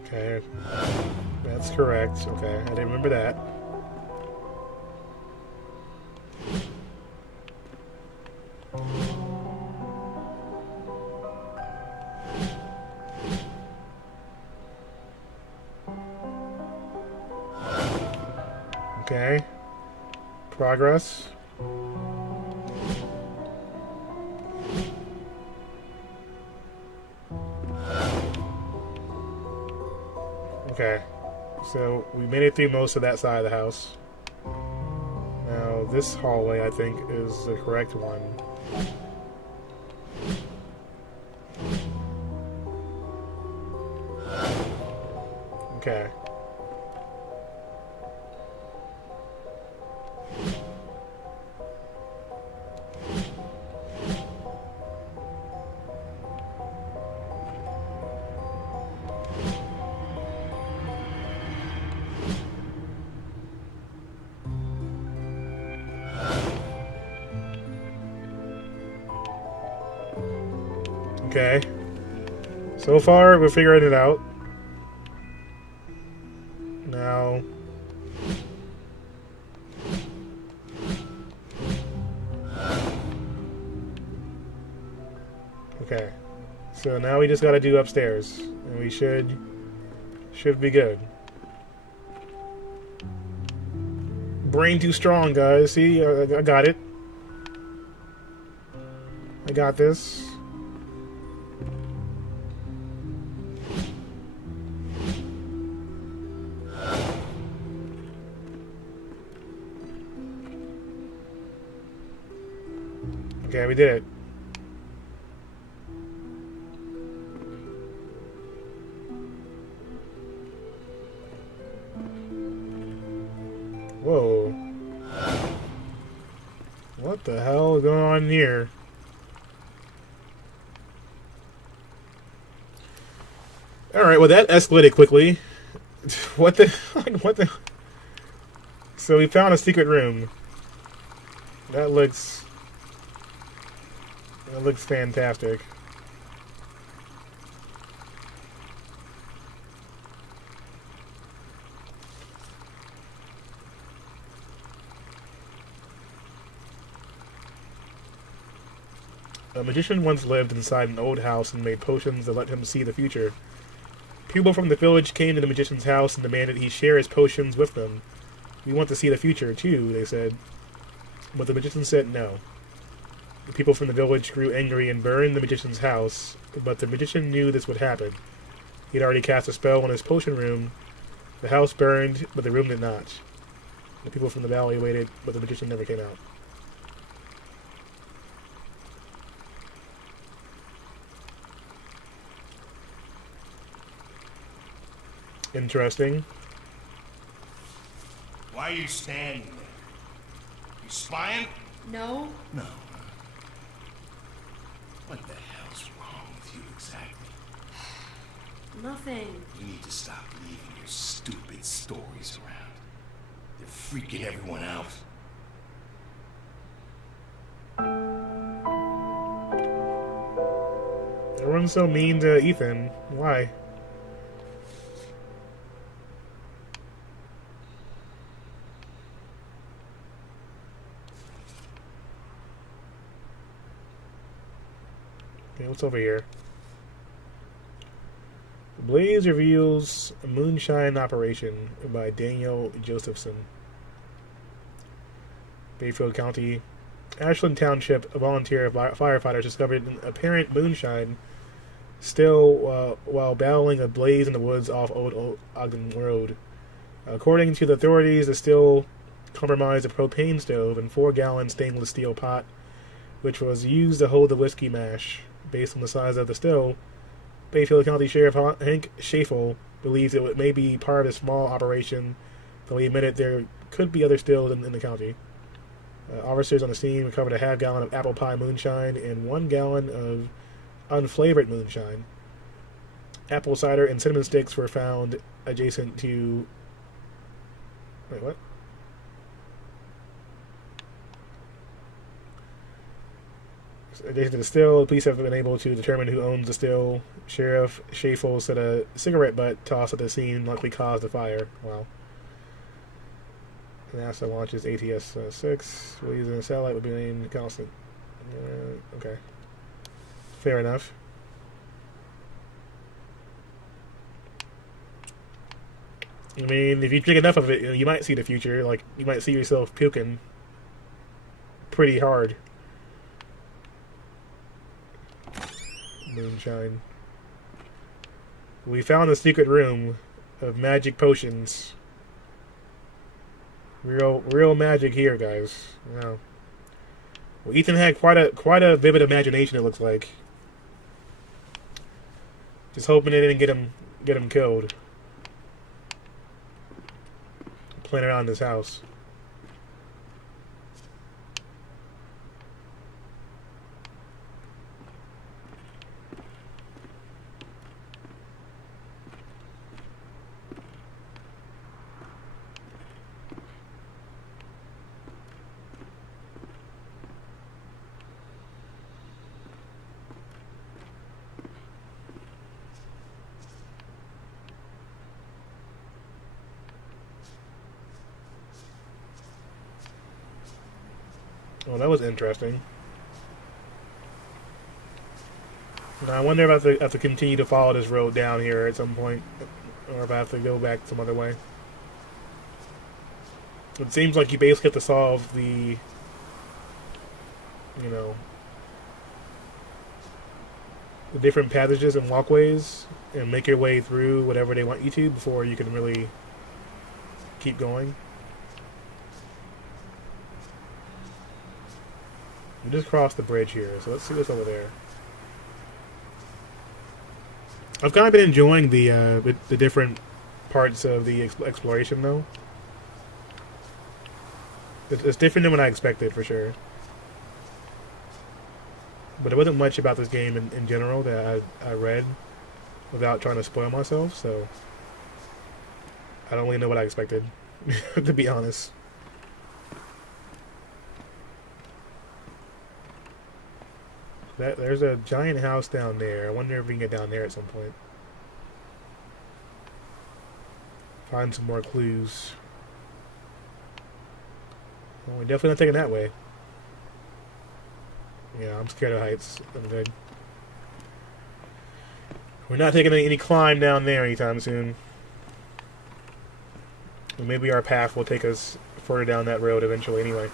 Okay. That's correct. Okay, I didn't remember that. Okay. Progress. Okay. So we made it through most of that side of the house. Now this hallway, I think, is the correct one. Okay. Okay. So far, we're figuring it out. Now... Okay. So now we just gotta do upstairs. And we should be good. Brain too strong, guys. See? I got it. I got this. Okay, we did it. Whoa. What the hell is going on here? Alright, well that escalated quickly. What the... what the... So we found a secret room. That looks fantastic. A magician once lived inside an old house and made potions that let him see the future. People from the village came to the magician's house and demanded he share his potions with them. We want to see the future, too, they said. But the magician said no. The people from the village grew angry and burned the magician's house, but the magician knew this would happen. He had already cast a spell on his potion room. The house burned, but the room did not. The people from the valley waited, but the magician never came out. Interesting. Why are you standing there? You spying? No. No. What the hell's wrong with you exactly? Nothing. You need to stop leaving your stupid stories around. They're freaking everyone out. Everyone's so mean to Ethan. Why? Okay, what's over here? Blaze reveals a moonshine operation by Daniel Josephson. Bayfield County. Ashland Township, a volunteer firefighters discovered an apparent moonshine still while battling a blaze in the woods off Old Ogden Road. According to the authorities, the still compromised a propane stove and 4-gallon stainless steel pot, which was used to hold the whiskey mash. Based on the size of the still, Bayfield County Sheriff Hank Schafel believes it may be part of a small operation, though he admitted there could be other stills in the county. Officers on the scene recovered a half-gallon of apple pie moonshine and 1 gallon of unflavored moonshine. Apple cider and cinnamon sticks were found adjacent to... Wait, what? Adjacent to the still, the police have been able to determine who owns the still. Sheriff Schafel said a cigarette butt tossed at the scene likely caused the fire. Wow. NASA launches ATS-6. Will use a satellite would be named constant. Okay. Fair enough. I mean, if you drink enough of it, you might see the future. Like, you might see yourself puking pretty hard. Moonshine. We found a secret room of magic potions. Real magic here, guys. Wow. Well, Ethan had quite a vivid imagination. It looks like. Just hoping it didn't get him killed. Playing around in his house. Well, that was interesting. Now, I wonder if I have to continue to follow this road down here at some point, or if I have to go back some other way. It seems like you basically have to solve the, the different passages and walkways, and make your way through whatever they want you to before you can really keep going. We just crossed the bridge here, so let's see what's over there. I've kind of been enjoying the different parts of the exploration, though. It's different than what I expected, for sure. But there wasn't much about this game in general that I read without trying to spoil myself, so I don't really know what I expected, to be honest. There's a giant house down there. I wonder if we can get down there at some point. Find some more clues. Well, we're definitely not taking that way. Yeah, I'm scared of heights. I'm good. We're not taking any climb down there anytime soon. And maybe our path will take us further down that road eventually anyway.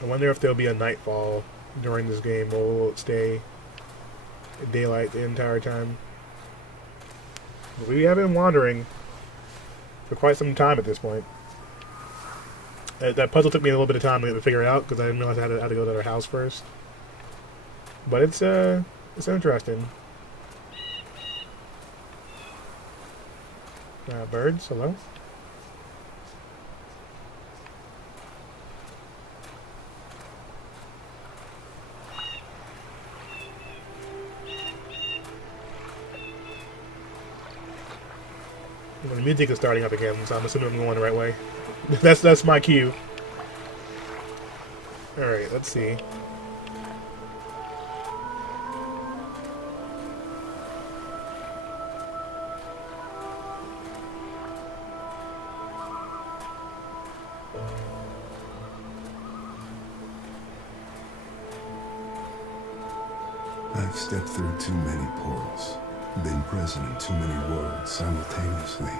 I wonder if there'll be a nightfall during this game, or will it stay daylight the entire time? We have been wandering for quite some time at this point. That puzzle took me a little bit of time to figure it out, because I didn't realize I had to go to their house first. But it's interesting. Birds, hello? The music is starting up again, so I'm assuming I'm going the right way. That's my cue. Alright, let's see. I've stepped through too many portals, been present in too many worlds simultaneously.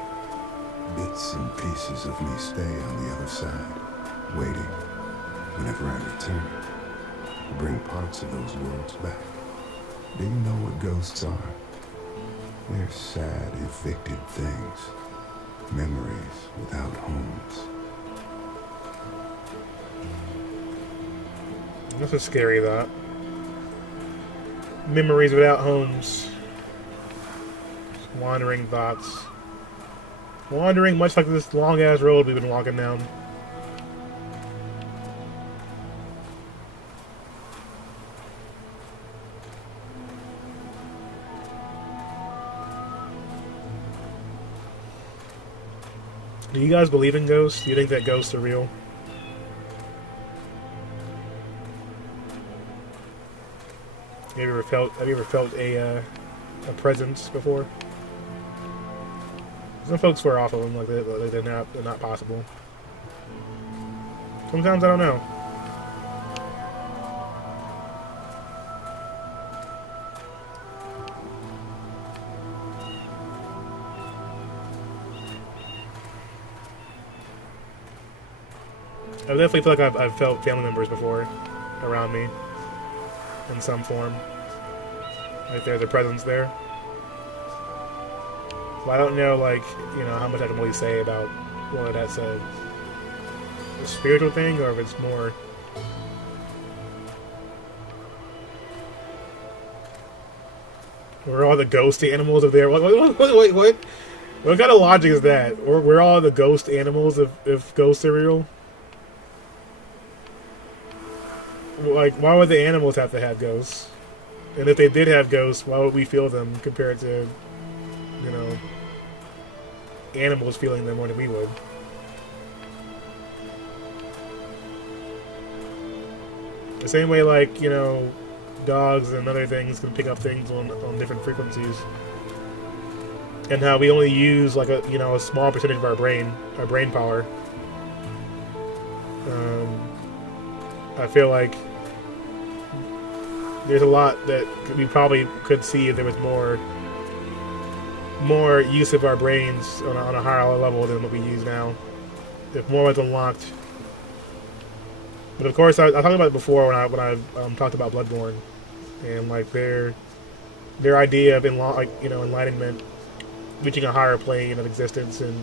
Bits and pieces of me stay on the other side, waiting, whenever I return, to bring parts of those worlds back. Do you know what ghosts are? They're sad, evicted things. Memories without homes. That's a scary thought. Memories without homes. Wandering thoughts. Wandering much like this long-ass road we've been walking down. Do you guys believe in ghosts? Do you think that ghosts are real? Have you ever felt a presence before? Some folks swear off of them like they're not possible. Sometimes I don't know. I definitely feel like I've felt family members before around me in some form. Like there's a presence there. So I don't know, like, you know, how much I can really say about whether that's a spiritual thing or if it's more. We're all the ghost animals of there. Wait, what? What kind of logic is that? We're all the ghost animals if ghosts are real? Like, why would the animals have to have ghosts? And if they did have ghosts, why would we feel them compared to, you know, animals feeling them more than we would? The same way, like, you know, dogs and other things can pick up things on different frequencies. And how we only use, like, a small percentage of our brain power. I feel like there's a lot that we probably could see if there was more use of our brains on a higher level than what we use now. If more was unlocked. But of course, I talked about it before when I talked about Bloodborne, and like their idea of enlightenment, reaching a higher plane of existence and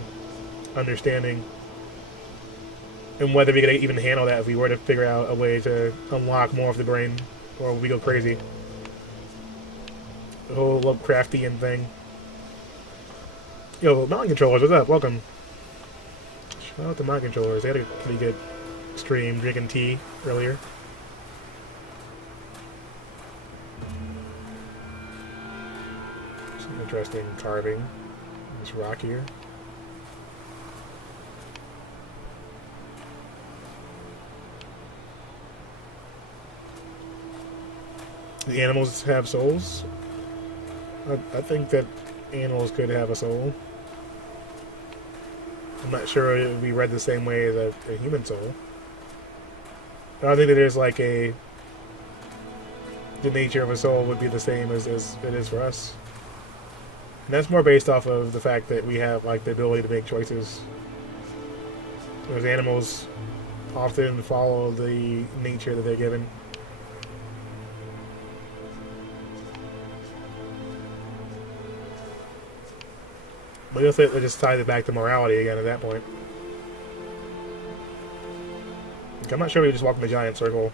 understanding, and whether we could even handle that if we were to figure out a way to unlock more of the brain. Or we go crazy. The whole Lovecraftian thing. Yo, mind controllers, what's up? Welcome. Shout out to mind controllers. They had a pretty good stream drinking tea earlier. Some interesting carving. This rock here. The animals have souls. I think that animals could have a soul. I'm not sure it would be read the same way as a human soul. I don't think that there's like the nature of a soul would be the same as it is for us. And that's more based off of the fact that we have like the ability to make choices. Whereas animals often follow the nature that they're given. But I guess they just tied it back to morality again at that point. I'm not sure we just walked in the giant circle.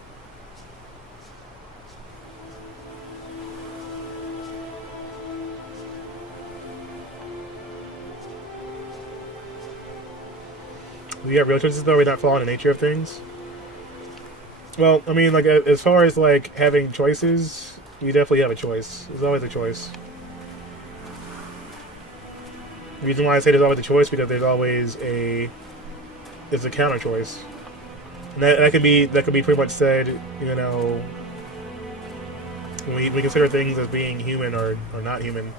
We have real choices though, we're not following the nature of things. Well, I mean, like, as far as like having choices, we definitely have a choice. There's always a choice. The reason why I say there's always a choice because there's always a counter choice, and that can be pretty much said, you know, when we consider things as being human or not human,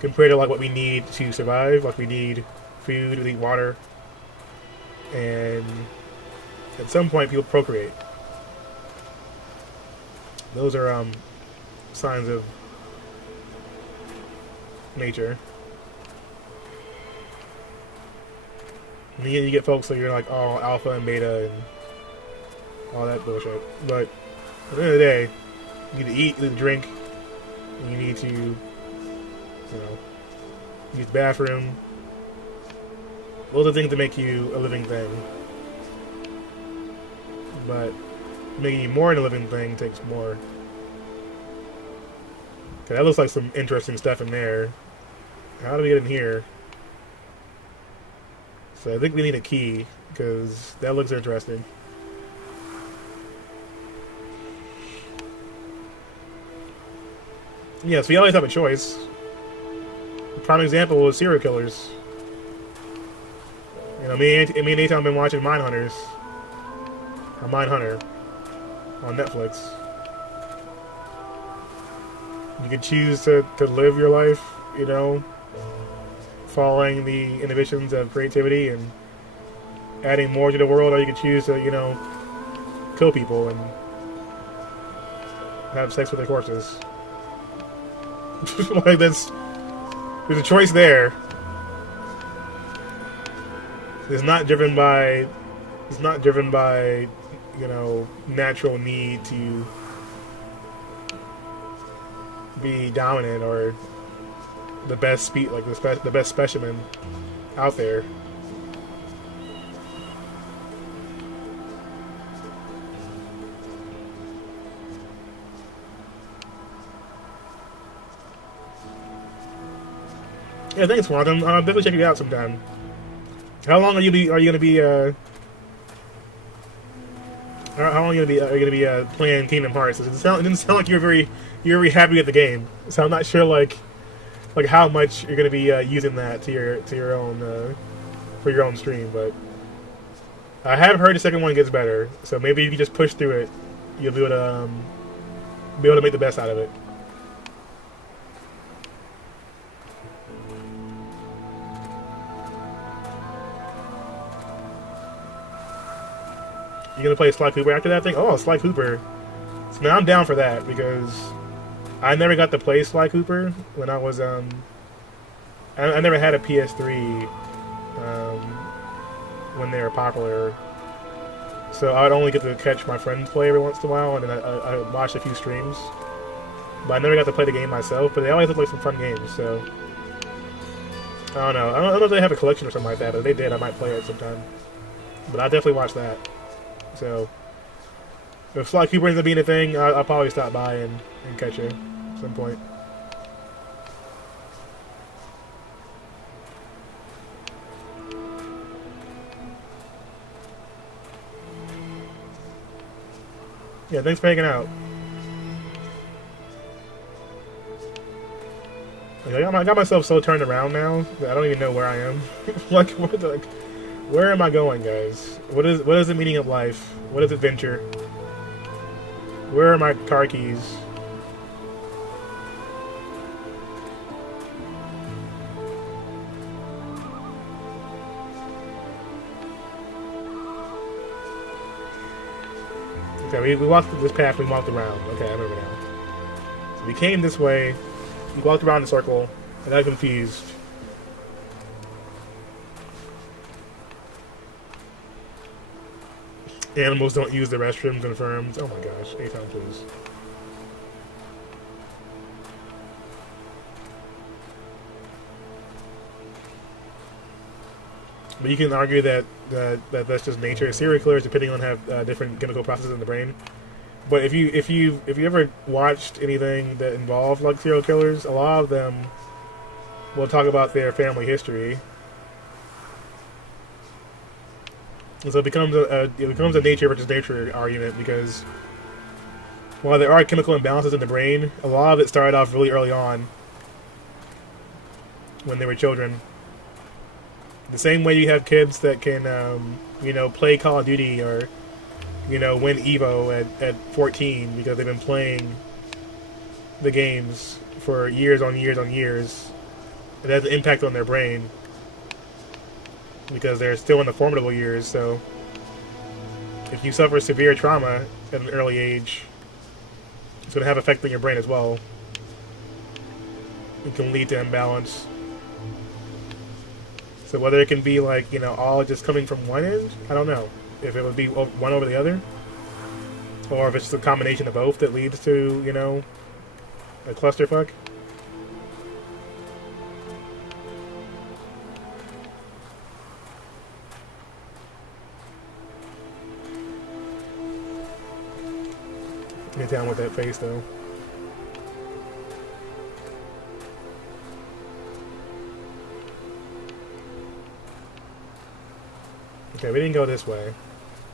compared to like what we need to survive. Like we need food, we need water, and at some point people procreate. Those are signs of nature. And you get folks that you're like all alpha and beta and all that bullshit. But at the end of the day, you need to eat, you need to drink, and you need to, you know, use the bathroom. Those are things that make you a living thing. But making you more than a living thing takes more. Okay, that looks like some interesting stuff in there. How do we get in here? So I think we need a key, because that looks interesting. Yeah, so you always have a choice. A prime example was serial killers. You know, me and Nathan have been watching Mindhunter on Netflix. You can choose to live your life, you know, following the inhibitions of creativity and adding more to the world, or you can choose to, you know, kill people and have sex with their corpses. Like, there's a choice there. It's not driven by, you know, natural need to be dominant or the best the best specimen out there. Yeah, thanks, Quantum. I'll definitely check it out sometime. How long are you gonna be playing Kingdom Hearts? It didn't sound like you're very happy with the game. So I'm not sure like how much you're gonna be using that to your own for your own stream. But I have heard the second one gets better. So maybe if you just push through it, you'll be able to make the best out of it. You gonna play Sly Cooper after that thing? Oh, Sly Cooper. So now I'm down for that because I never got to play Sly Cooper when I was I never had a PS3 when they were popular. So I'd only get to catch my friends play every once in a while, and then I watched a few streams. But I never got to play the game myself. But they always look like some fun games. So I don't know. I don't know if they have a collection or something like that. But if they did, I might play it sometime. But I definitely watch that. So, if Sly Cooper ends up being a thing, I'll probably stop by and catch you at some point. Yeah, thanks for hanging out. Like, I got myself so turned around now that I don't even know where I am. Where am I going, guys? What is the meaning of life? What is adventure? Where are my car keys? Okay, we walked this path, we walked around. Okay, I remember now. So we came this way, we walked around the circle, I got confused. Animals don't use the restroom, confirmed. Oh my gosh, Aton, please. But you can argue that that's just nature. Serial killers, depending on have different chemical processes in the brain. But if you ever watched anything that involved like serial killers, a lot of them will talk about their family history. And so it becomes a nature versus nature argument because while there are chemical imbalances in the brain, a lot of it started off really early on when they were children. The same way you have kids that can, play Call of Duty or, win Evo at 14 because they've been playing the games for years on years on years. It has an impact on their brain. Because they're still in the formidable years, so if you suffer severe trauma at an early age, It's gonna have effect on your brain as well. It can lead to imbalance. So whether it can be like, you know, all just coming from one end, I don't know. If it would be one over the other, or if it's a combination of both that leads to, you know, a clusterfuck. Get down with that face though. Okay, we didn't go this way,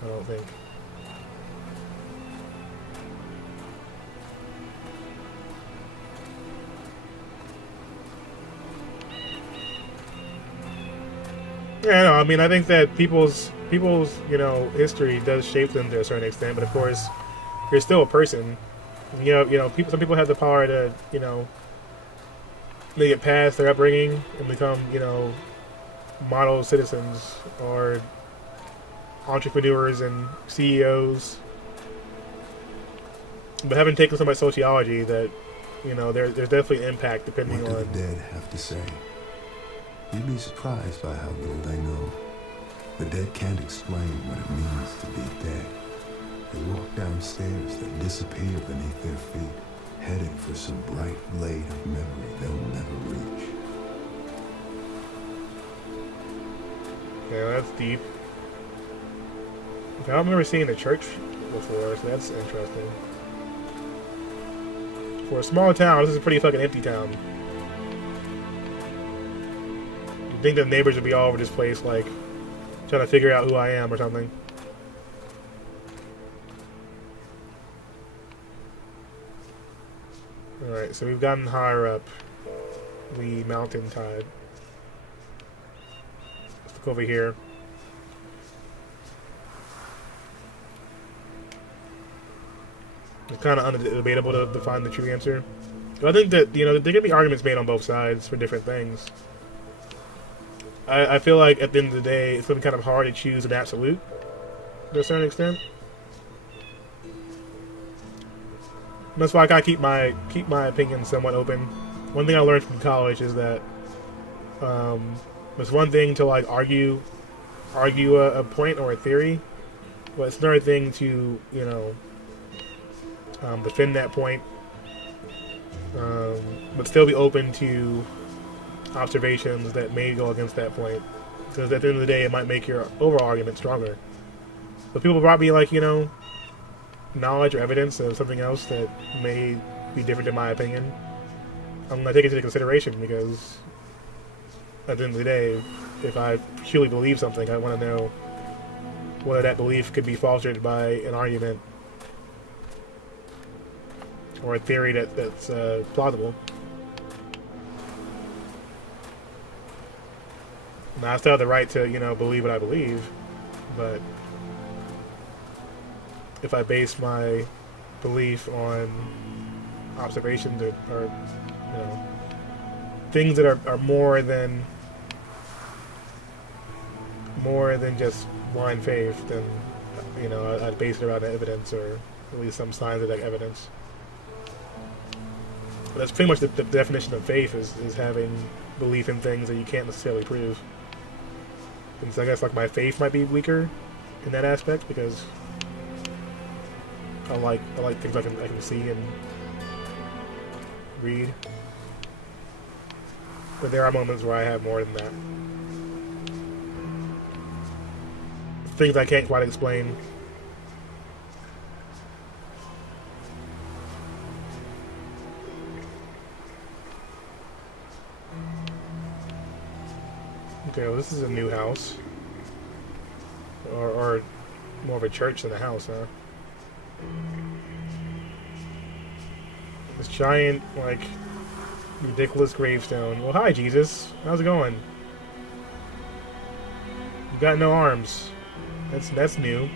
I don't think. Yeah, no, I mean, I think that people's, you know, history does shape them to a certain extent, but of course, you're still a person. You know, some people have the power to, you know, they get past their upbringing and become, you know, model citizens or entrepreneurs and CEOs. But having taken so much sociology that, you know, there's definitely an impact depending on... What do the dead have to say? You'd be surprised by how little they know. The dead can't explain what it means to be dead. They walk down stairs that disappear beneath their feet, headed for some bright blade of memory they'll never reach. Yeah, that's deep. Okay, I don't remember seeing the church before, so that's interesting. For a small town, this is a pretty fucking empty town. You'd think the neighbors would be all over this place, like, trying to figure out who I am or something. Alright, so we've gotten higher up the mountain tide. Let's look over here. It's kind of undebatable to find the true answer. But I think that, you know, there can be arguments made on both sides for different things. I feel like at the end of the day, it's going to be kind of hard to choose an absolute to a certain extent. That's why I gotta keep my opinion somewhat open. One thing I learned from college is that it's one thing to like argue a point or a theory, but it's another thing to, you know, defend that point, but still be open to observations that may go against that point, because at the end of the day, it might make your overall argument stronger. But people brought me like, you know, knowledge or evidence of something else that may be different in my opinion. I'm gonna take it into consideration, because at the end of the day, if I truly believe something, I want to know whether that belief could be faltered by an argument or a theory that's plausible. Now, I still have the right to, you know, believe what I believe, but if I base my belief on observations or you know, things that are more than just blind faith, then, you know, I'd base it around evidence, or at least some signs of that evidence. But that's pretty much the definition of faith, is having belief in things that you can't necessarily prove. And so I guess like my faith might be weaker in that aspect, because I like things I can see and read. But there are moments where I have more than that. Things I can't quite explain. Okay, well, this is a new house. Or more of a church than a house, huh? This giant, like, ridiculous gravestone. Well, hi, Jesus. How's it going? You got no arms. That's new.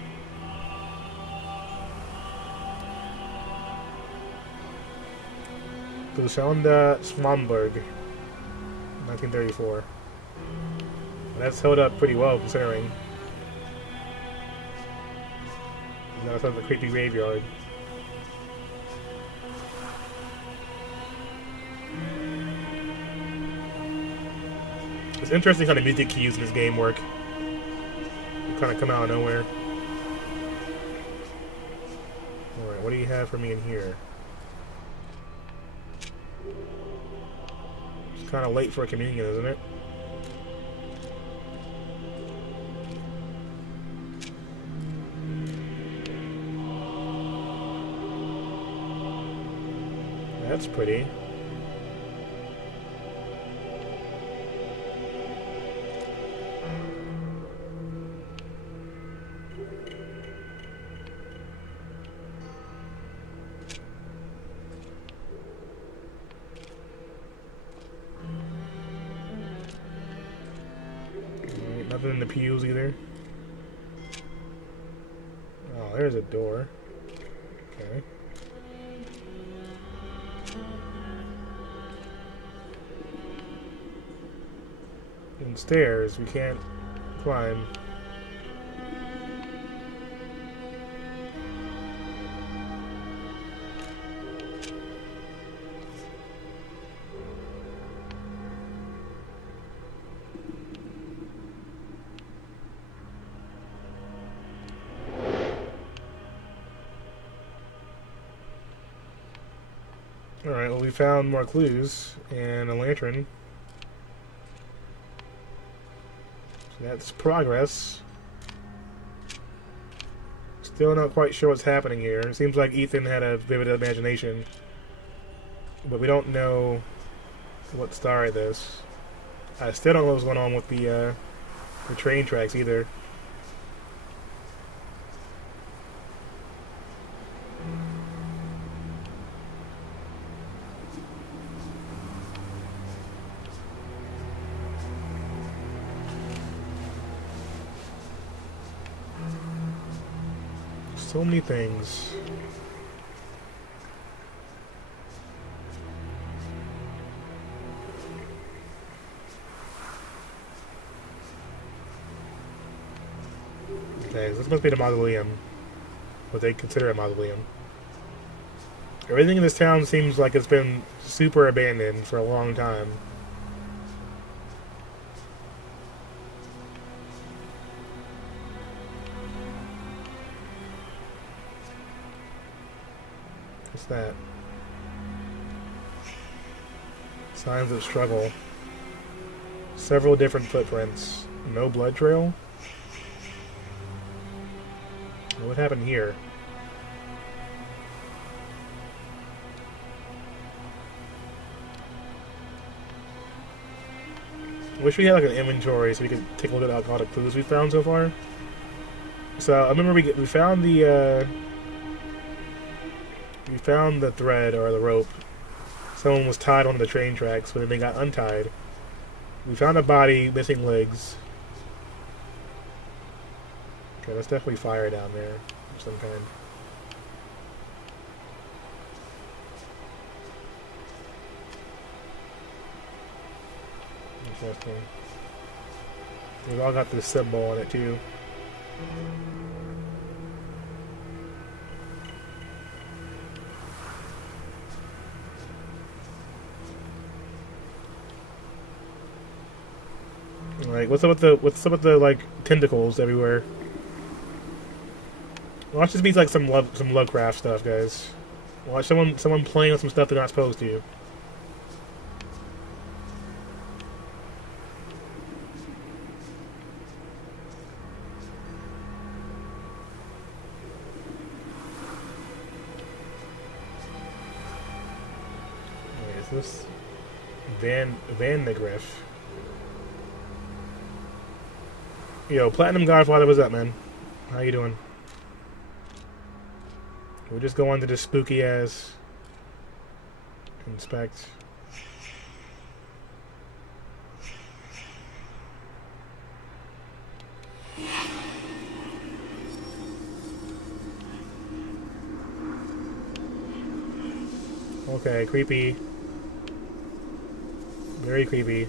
Dushalda Swamberg, 1934. That's held up pretty well, considering. That sounds like a creepy graveyard. It's interesting how the music cues in this game work. They kind of come out of nowhere. Alright, what do you have for me in here? It's kind of late for a communion, isn't it? That's pretty. Nothing in the pews either. Oh, there's a door. Okay. And stairs we can't climb. Alright, well we found more clues and a lantern. So that's progress. Still not quite sure what's happening here. It seems like Ethan had a vivid imagination. But we don't know what started this. I still don't know what's going on with the train tracks either. So many things. Okay, so this must be the mausoleum. What they consider a mausoleum. Everything in this town seems like it's been super abandoned for a long time. What's that? Signs of struggle. Several different footprints. No blood trail? What happened here? Wish we had like an inventory so we could take a look at all the clues we found so far. So I remember we found the thread or the rope. Someone was tied onto the train tracks, but then they got untied. We found a body missing legs. Okay, that's definitely fire down there of some kind. Interesting. We've all got this symbol on it too. Like, what's up with the like tentacles everywhere? Watch this be like some Lovecraft stuff, guys. Watch someone playing with some stuff they're not supposed to. Is this Vanishing? Yo, Platinum Godfather, what's up, man? How you doing? We'll just go on to this spooky ass inspect. Okay, creepy. Very creepy.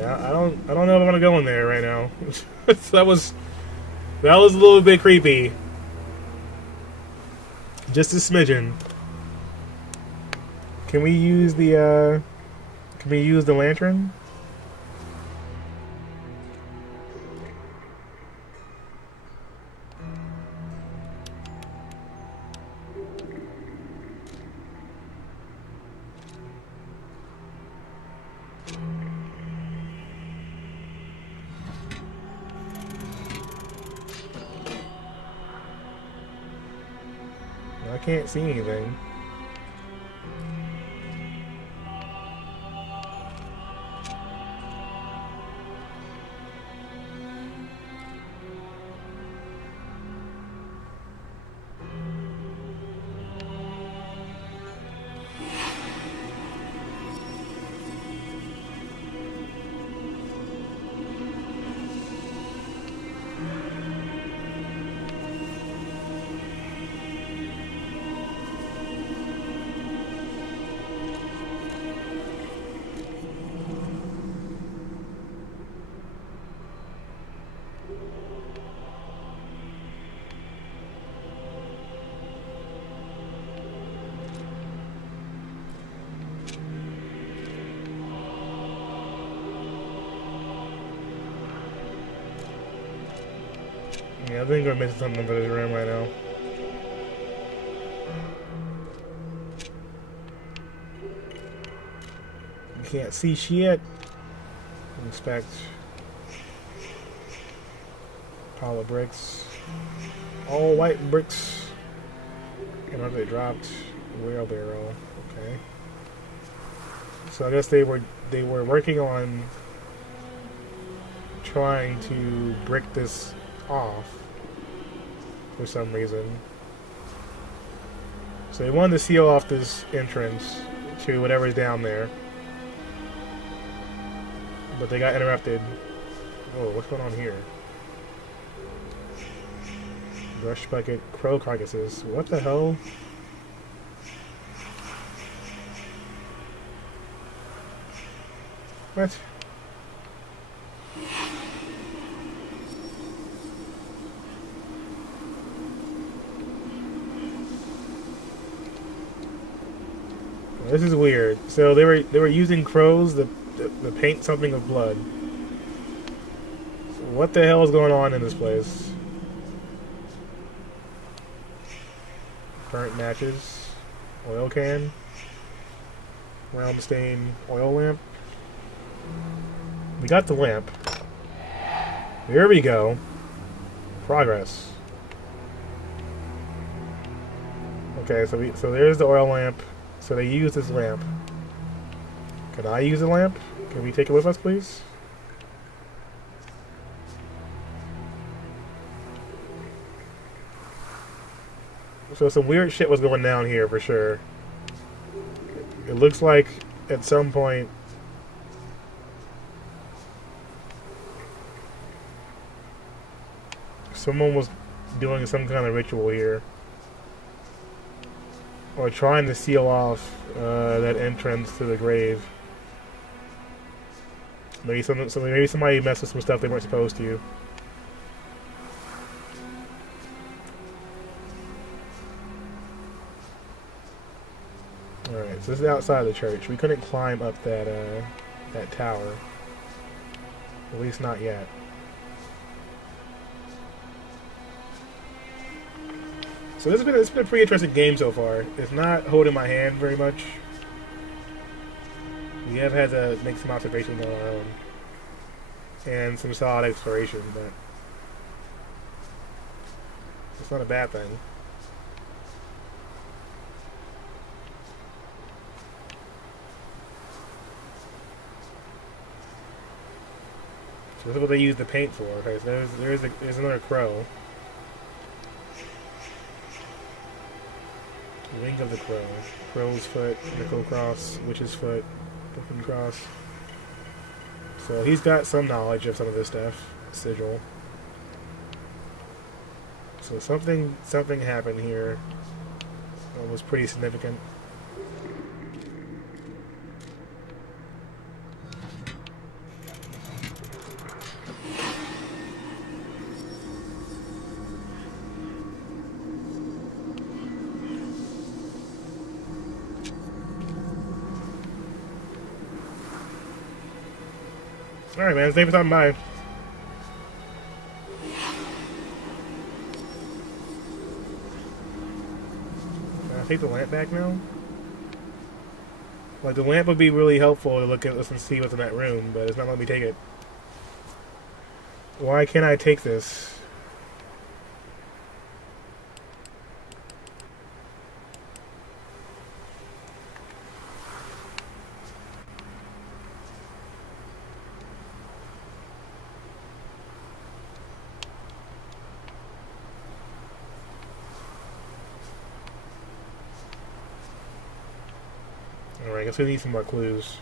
I don't know if I want to go in there right now. that was a little bit creepy. Just a smidgen. Can we use the lantern? I can't see anything. Yeah, I think we're missing something for this room right now. You can't see shit. Inspect. Pile of bricks. All white bricks. And they dropped. Wheelbarrow. Okay. So I guess they were working on trying to brick this off for some reason. So they wanted to seal off this entrance to whatever's down there. But they got interrupted. Oh, what's going on here? Brush bucket, crow carcasses. What the hell? What? This is weird. So they were using crows to paint something of blood. So what the hell is going on in this place? Burnt matches, oil can, round stain oil lamp. We got the lamp. Here we go. Progress. Okay, so there's the oil lamp. So they use this lamp. Can I use the lamp? Can we take it with us, please? So some weird shit was going down here for sure. It looks like at some point someone was doing some kind of ritual here. Or trying to seal off that entrance to the grave. Maybe somebody messed with some stuff they weren't supposed to. Alright, so this is outside of the church. We couldn't climb up that tower. At least not yet. So it's been a pretty interesting game so far. It's not holding my hand very much. We have had to make some observations on our own. And some solid exploration, but it's not a bad thing. So this is what they use the paint for. Okay, so there's another crow. Wing of the crow. Crow's foot, nickel cross, witch's foot, broken cross. So he's got some knowledge of some of this stuff. Sigil. So something happened here that was pretty significant. Alright, man. Thanks for stopping by. Can I take the lamp back now? Like, the lamp would be really helpful to look at this and see what's in that room, but it's not letting me take it. Why can't I take this? Alright, I guess we need some more clues.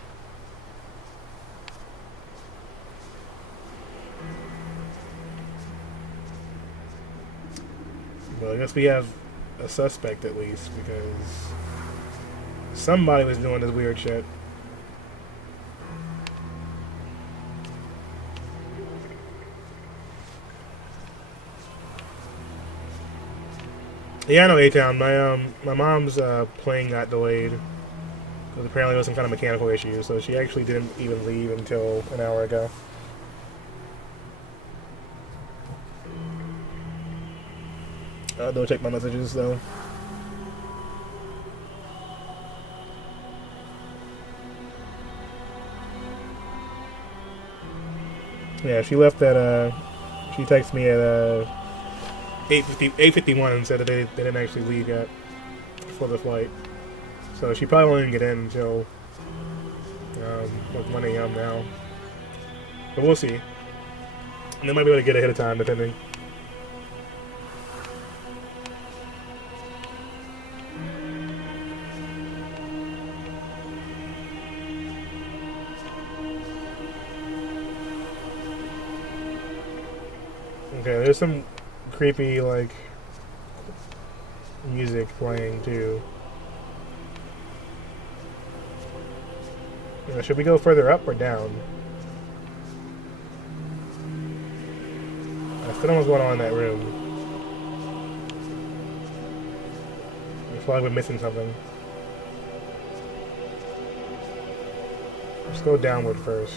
Well, I guess we have a suspect at least, because somebody was doing this weird shit. Yeah, I know A-Town. My mom's plane got delayed. Because apparently there was some kind of mechanical issue, so she actually didn't even leave until an hour ago. I'll go check my messages though. Yeah, she left at she texted me at 8:51 and said that they didn't actually leave yet for the flight. So she probably won't even get in until like 1 a.m. now. But we'll see. And they might be able to get ahead of time depending. Okay, there's some creepy, like, music playing, too. Should we go further up or down? I still don't know what's going on in that room. I feel like we're missing something. Let's go downward first.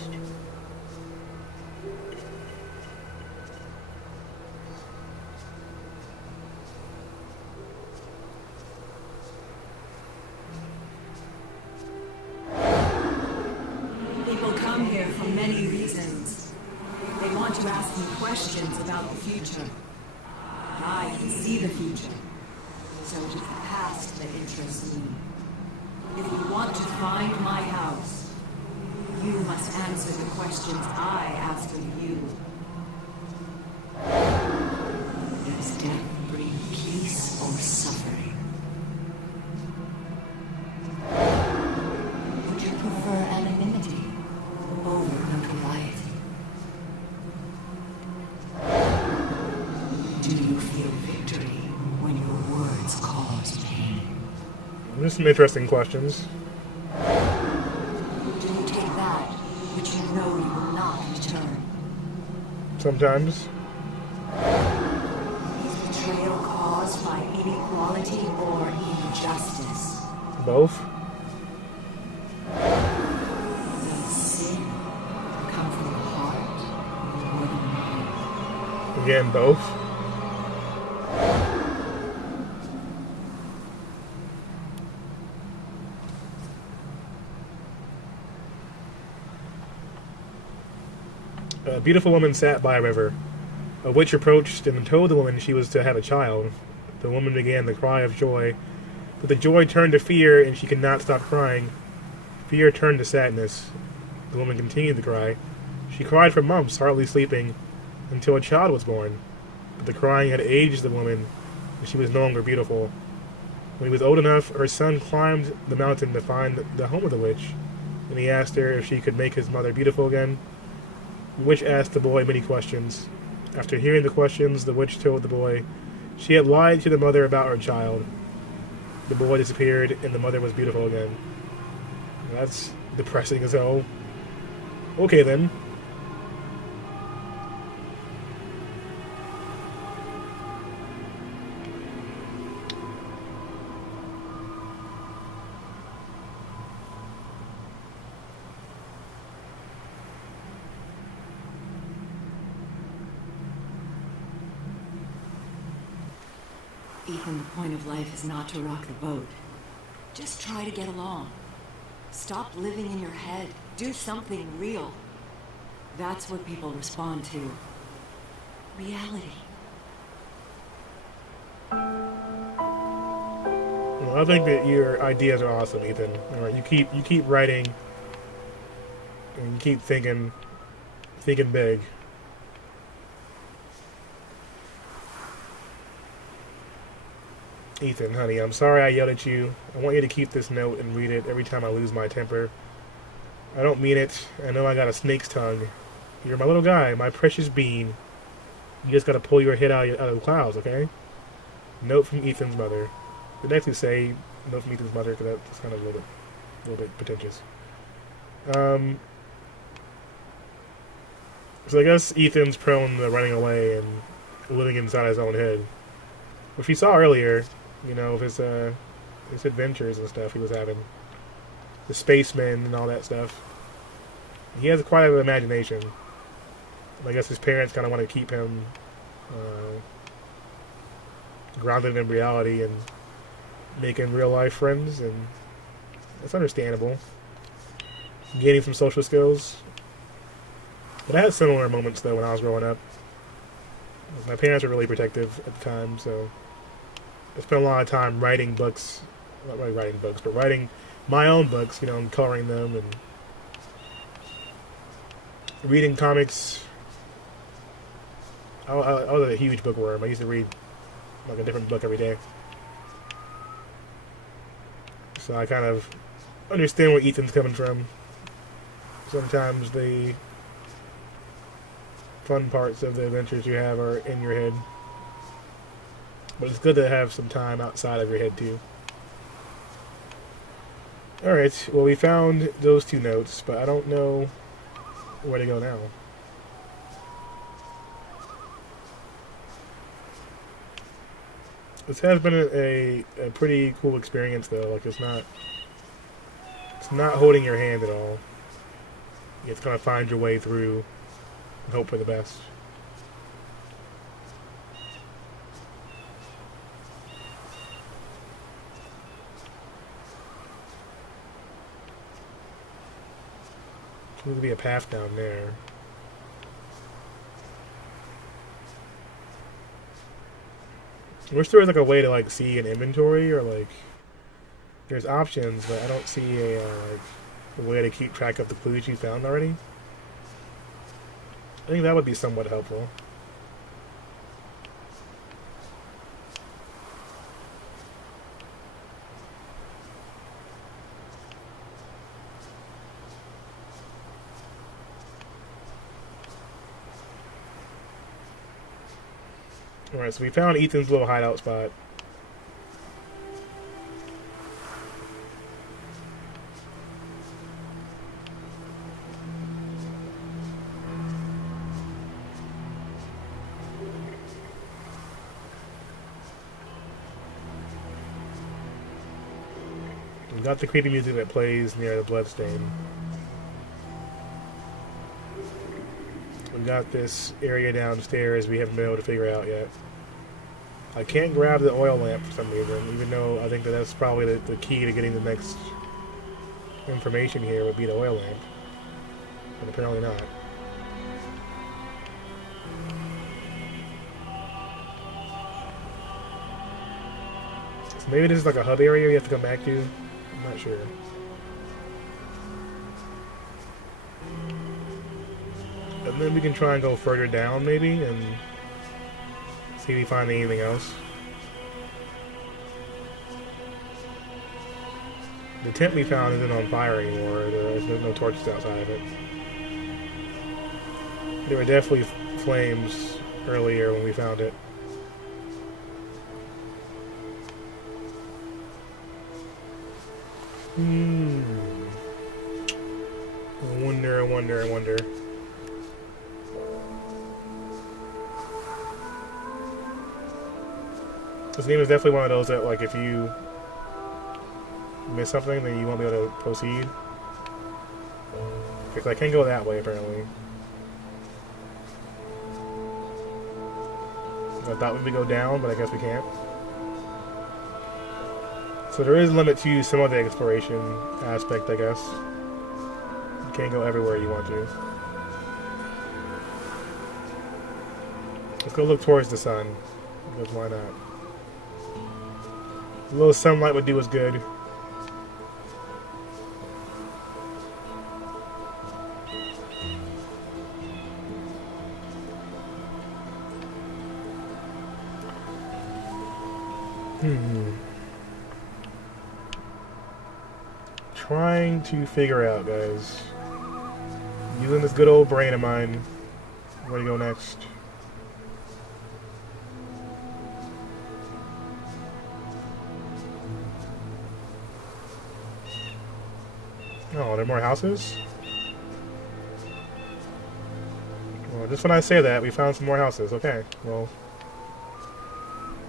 There's some interesting questions. Do you take that which you know you will not return? Sometimes. Is betrayal caused by inequality or injustice? Both. Does sin come from the heart or the mind? Again, both. A beautiful woman sat by a river. A witch approached and told the woman she was to have a child. The woman began to cry of joy, but the joy turned to fear, and she could not stop crying. Fear turned to sadness. The woman continued to cry. She cried for months, hardly sleeping, until a child was born. But the crying had aged the woman, and she was no longer beautiful. When he was old enough, her son climbed the mountain to find the home of the witch, and he asked her if she could make his mother beautiful again. The witch asked the boy many questions. After hearing the questions, the witch told the boy she had lied to the mother about her child. The boy disappeared, and the mother was beautiful again. That's depressing as hell. Okay, then. Ethan, the point of life is not to rock the boat. Just try to get along. Stop living in your head. Do something real. That's what people respond to. Reality. Well, I think that your ideas are awesome, Ethan. All right, you keep writing, and you keep thinking big. Ethan, honey, I'm sorry I yelled at you. I want you to keep this note and read it every time I lose my temper. I don't mean it. I know I got a snake's tongue. You're my little guy, my precious bean. You just gotta pull your head out of the clouds, okay? Note from Ethan's mother. Didn't actually say note from Ethan's mother because that's kind of a little bit pretentious. So I guess Ethan's prone to running away and living inside his own head, which we saw earlier. You know, his adventures and stuff he was having, the spacemen and all that stuff. He has quite an imagination. I guess his parents kind of want to keep him grounded in reality and making real life friends, and that's understandable. Gaining some social skills. But I had similar moments though when I was growing up. My parents were really protective at the time, so I spent a lot of time writing books. Not really writing books, but writing my own books, you know, and coloring them and reading comics. I was a huge bookworm. I used to read like a different book every day. So I kind of understand where Ethan's coming from. Sometimes the fun parts of the adventures you have are in your head. But it's good to have some time outside of your head too. Alright, well we found those two notes, but I don't know where to go now. This has been a pretty cool experience though. Like it's not holding your hand at all. You have to kind of find your way through and hope for the best. Seems to be a path down there. I wish there was like a way to like see an inventory or like there's options, but I don't see a way to keep track of the clues you found already. I think that would be somewhat helpful. Alright, so we found Ethan's little hideout spot. We got the creepy music that plays near the bloodstain. We got this area downstairs we haven't been able to figure out yet. I can't grab the oil lamp for some reason, even though I think that that's probably the key to getting the next information here would be the oil lamp. But apparently not. So maybe this is like a hub area you have to come back to? I'm not sure. And then we can try and go further down maybe and see if we find anything else. The tent we found isn't on fire anymore. There's no torches outside of it. There were definitely flames earlier when we found it. I wonder. This game is definitely one of those that, like, if you miss something, then you won't be able to proceed. Because I can't go that way, apparently. I thought we would go down, but I guess we can't. So there is a limit to some of the exploration aspect, I guess. You can't go everywhere you want to. Let's go look towards the sun, because why not? A little sunlight would do us good. Trying to figure out, guys. Using this good old brain of mine. Where to go next? Oh, there are more houses? Well, just when I say that, we found some more houses. Okay, well.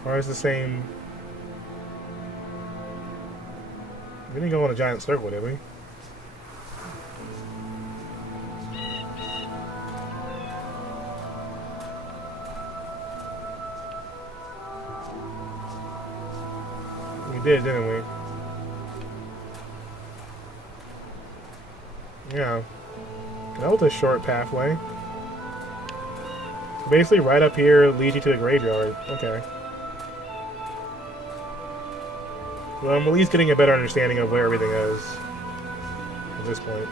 Where's the same... We didn't go in a giant circle, did we? We did, didn't we? Yeah. That was a short pathway. Basically, right up here leads you to the graveyard. Okay. Well, I'm at least getting a better understanding of where everything is at this point.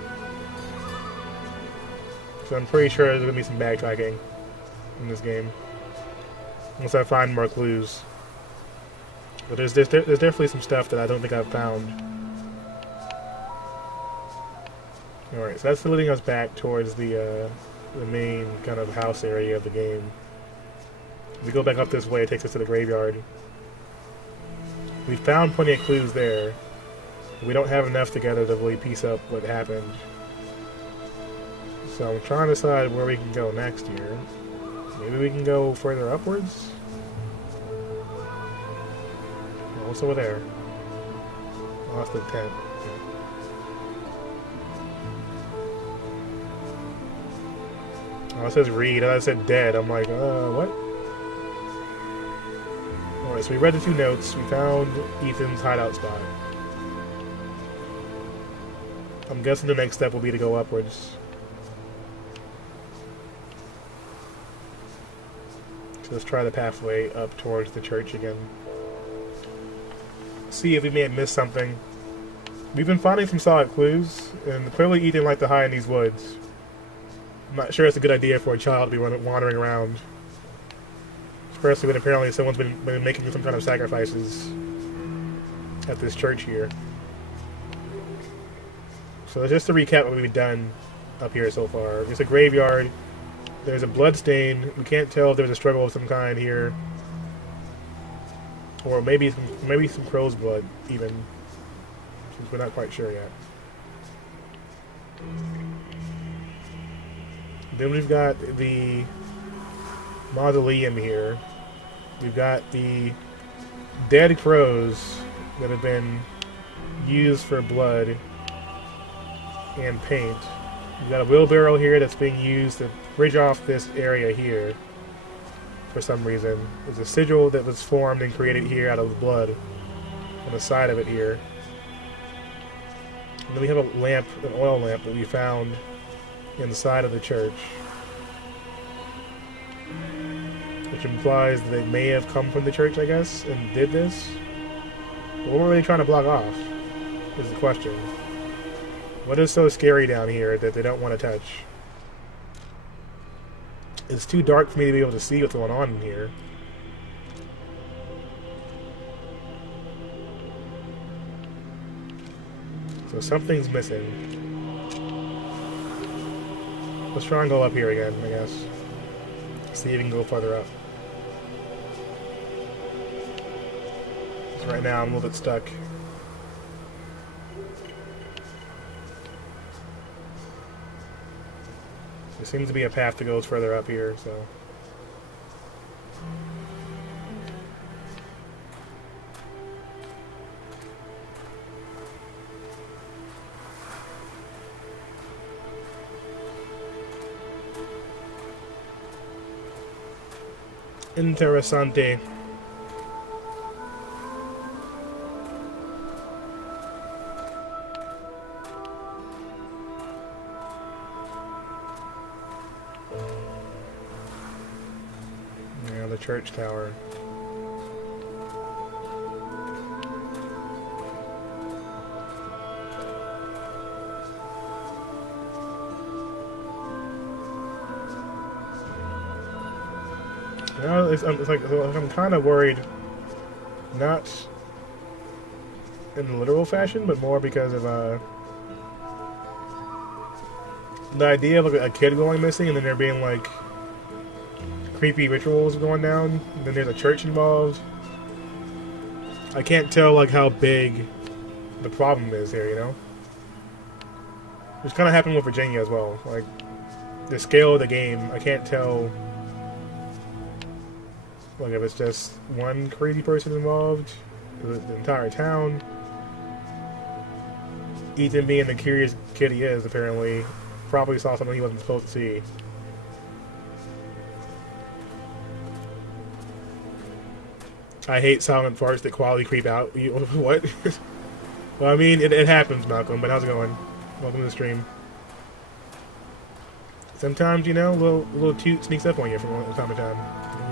So I'm pretty sure there's going to be some backtracking in this game. Once I find more clues. But there's definitely some stuff that I don't think I've found. Alright, so that's leading us back towards the main kind of house area of the game. If we go back up this way, it takes us to the graveyard. We found plenty of clues there. We don't have enough together to really piece up what happened. So I'm trying to decide where we can go next here. Maybe we can go further upwards? Oh, what's over there? Oh, that's the tent. Oh, it says read. I said dead. I'm like, what? Alright, so we read the 2 notes. We found Ethan's hideout spot. I'm guessing the next step will be to go upwards. So let's try the pathway up towards the church again. See if we may have missed something. We've been finding some solid clues, and clearly Ethan liked to hide in these woods. I'm not sure it's a good idea for a child to be wandering around. Especially when apparently someone's been making some kind of sacrifices at this church here. So just to recap what we've done up here so far. It's a graveyard. There's a blood stain. We can't tell if there's a struggle of some kind here. Or maybe some crow's blood, even. Since we're not quite sure yet. Then we've got the mausoleum here. We've got the dead crows that have been used for blood and paint. We've got a wheelbarrow here that's being used to bridge off this area here for some reason. There's a sigil that was formed and created here out of blood on the side of it here. And then we have a lamp, an oil lamp that we found inside of the church, which implies that they may have come from the church, I guess, and did this. But what were they trying to block off, is the question. What is so scary down here that they don't want to touch? It's too dark for me to be able to see what's going on in here. So something's missing. Let's try and go up here again, I guess. See if we can go further up. So right now I'm a little bit stuck. There seems to be a path that goes further up here, so... Interessante. church tower. You know, it's like I'm kind of worried, not in a literal fashion, but more because of the idea of like, a kid going missing, and then there being like creepy rituals going down, and then there's a church involved. I can't tell like how big the problem is here, you know? Which kind of happened with Virginia as well. Like, the scale of the game, I can't tell like if it's just one crazy person involved, the entire town. Ethan, being the curious kid he is, apparently probably saw something he wasn't supposed to see. I hate silent farts that quality creep out. What? Well, I mean, it happens, Malcolm, but how's it going? Welcome to the stream. Sometimes, you know, a little toot sneaks up on you from time to time.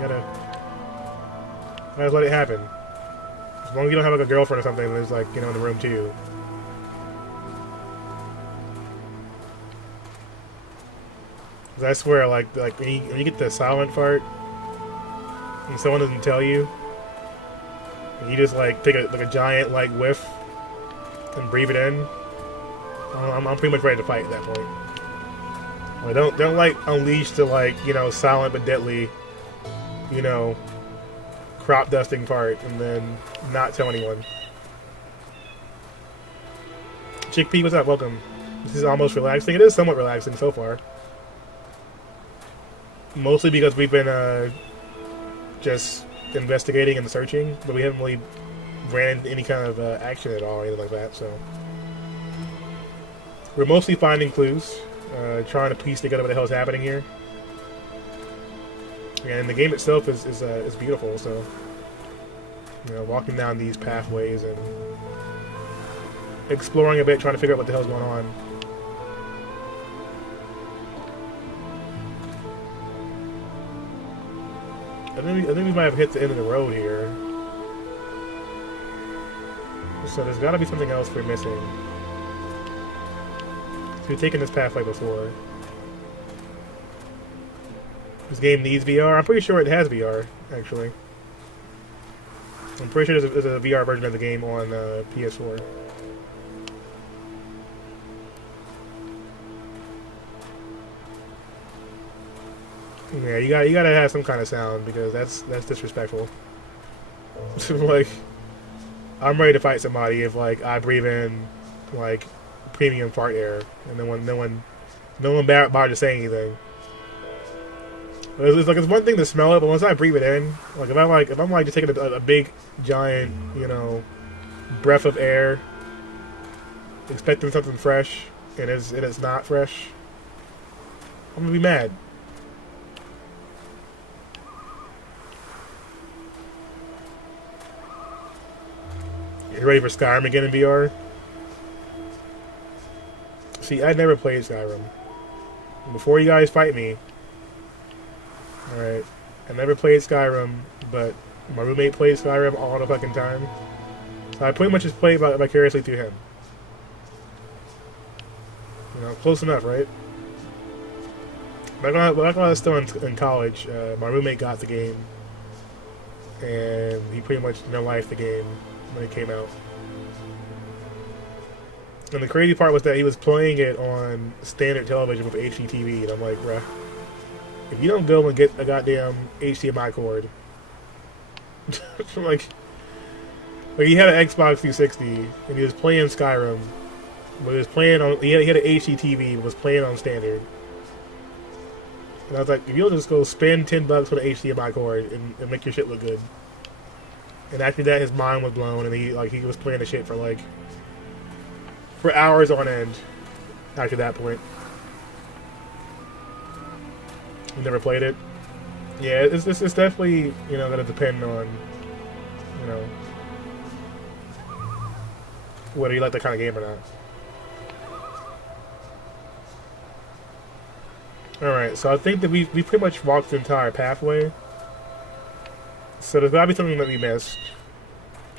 You gotta let it happen. As long as you don't have like a girlfriend or something that's like, you know, in the room too. I swear, like when you get the silent fart and someone doesn't tell you, and you just like take a giant like whiff and breathe it in, I'm pretty much ready to fight at that point. Like, don't like unleash the like, you know, silent but deadly, you know, crop dusting fart and then not tell anyone. Chickpea, what's up? Welcome. This is almost relaxing. It is somewhat relaxing so far. Mostly because we've been just investigating and searching, but we haven't really ran into any kind of action at all or anything like that, so. We're mostly finding clues, trying to piece together what the hell is happening here. And the game itself is beautiful, so. You know, walking down these pathways and exploring a bit, trying to figure out what the hell's going on. I think we might have hit the end of the road here. So there's got to be something else we're missing. So we've taken this pathway before. This game needs VR. I'm pretty sure it has VR, actually. I'm pretty sure there's a VR version of the game on PS4. Yeah, you gotta have some kind of sound because that's disrespectful. Like, I'm ready to fight somebody if like I breathe in like premium fart air and no one bothered to say anything. It's like it's one thing to smell it, but once I breathe it in, like if I'm just taking a big giant, you know, breath of air, expecting something fresh, and it's not fresh, I'm gonna be mad. You ready for Skyrim again in VR? See, I never played Skyrim. Before you guys fight me, alright, I never played Skyrim, but my roommate played Skyrim all the fucking time. So I pretty much just played vicariously through him. You know, close enough, right? Back when I was still in college, my roommate got the game, and he pretty much no-lifed the game when it came out. And the crazy part was that he was playing it on standard television with HDTV, and I'm like, bruh, if you don't go and get a goddamn HDMI cord, like he had an Xbox 360 and he was playing Skyrim, but he was playing on he had an HDTV and was playing on standard. And I was like, if you'll just go spend $10 for the HDMI cord and make your shit look good. And after that, his mind was blown, and he was playing the shit for hours on end. After that point, you never played it. Yeah, it's definitely gonna depend on whether you like that kind of game or not. All right, so I think that we pretty much walked the entire pathway. So there's gotta be something that we missed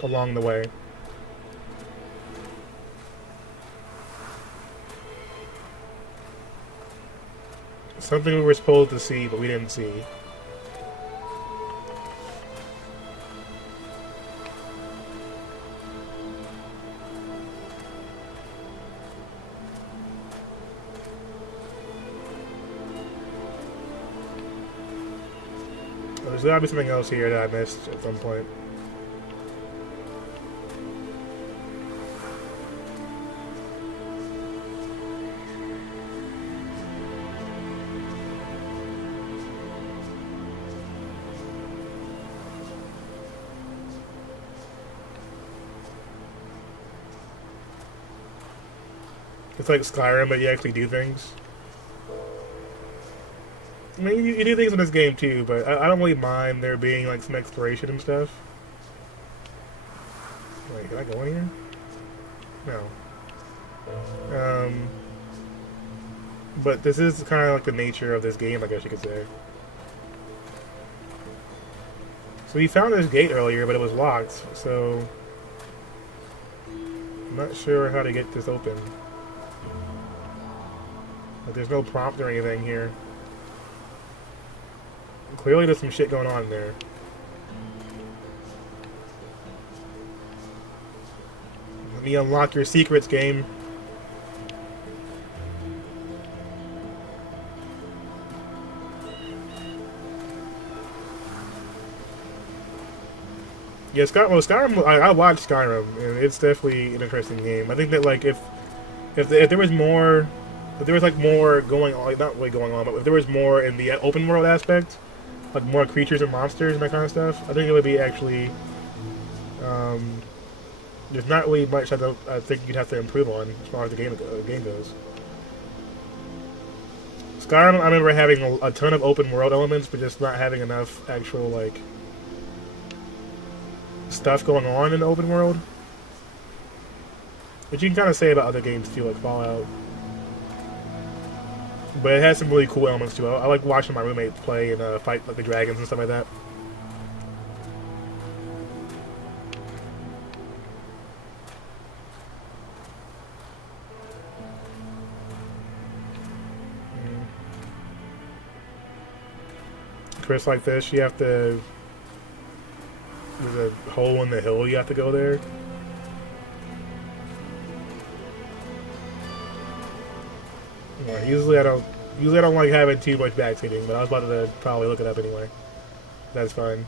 along the way. Something we were supposed to see, but we didn't see. There's gotta be something else here that I missed at some point. It's like Skyrim, but you actually do things. I mean, you do things in this game too, but I don't really mind there being like some exploration and stuff. Wait, can I go in here? No. But this is kind of like the nature of this game, I guess you could say. So we found this gate earlier, but it was locked, so I'm not sure how to get this open. Like, there's no prompt or anything here. Clearly there's some shit going on there. Let me unlock your secrets, game. Yeah, Skyrim. I watched Skyrim, and it's definitely an interesting game. I think that like if there was more, if there was like more going on, like not really going on, but if there was more in the open world aspect, like more creatures and monsters and that kind of stuff, I think it would be actually. There's not really much I think you'd have to improve on as far as the game goes. Skyrim, I remember having a ton of open world elements, but just not having enough actual like stuff going on in the open world. Which you can kind of say about other games too, like Fallout. But it has some really cool elements too. I like watching my roommate play and fight like the dragons and stuff like that. Chris, like this, you have to. There's a hole in the hill. You have to go there. Well, usually I don't like having too much backseating, but I was about to probably look it up anyway. That's fine.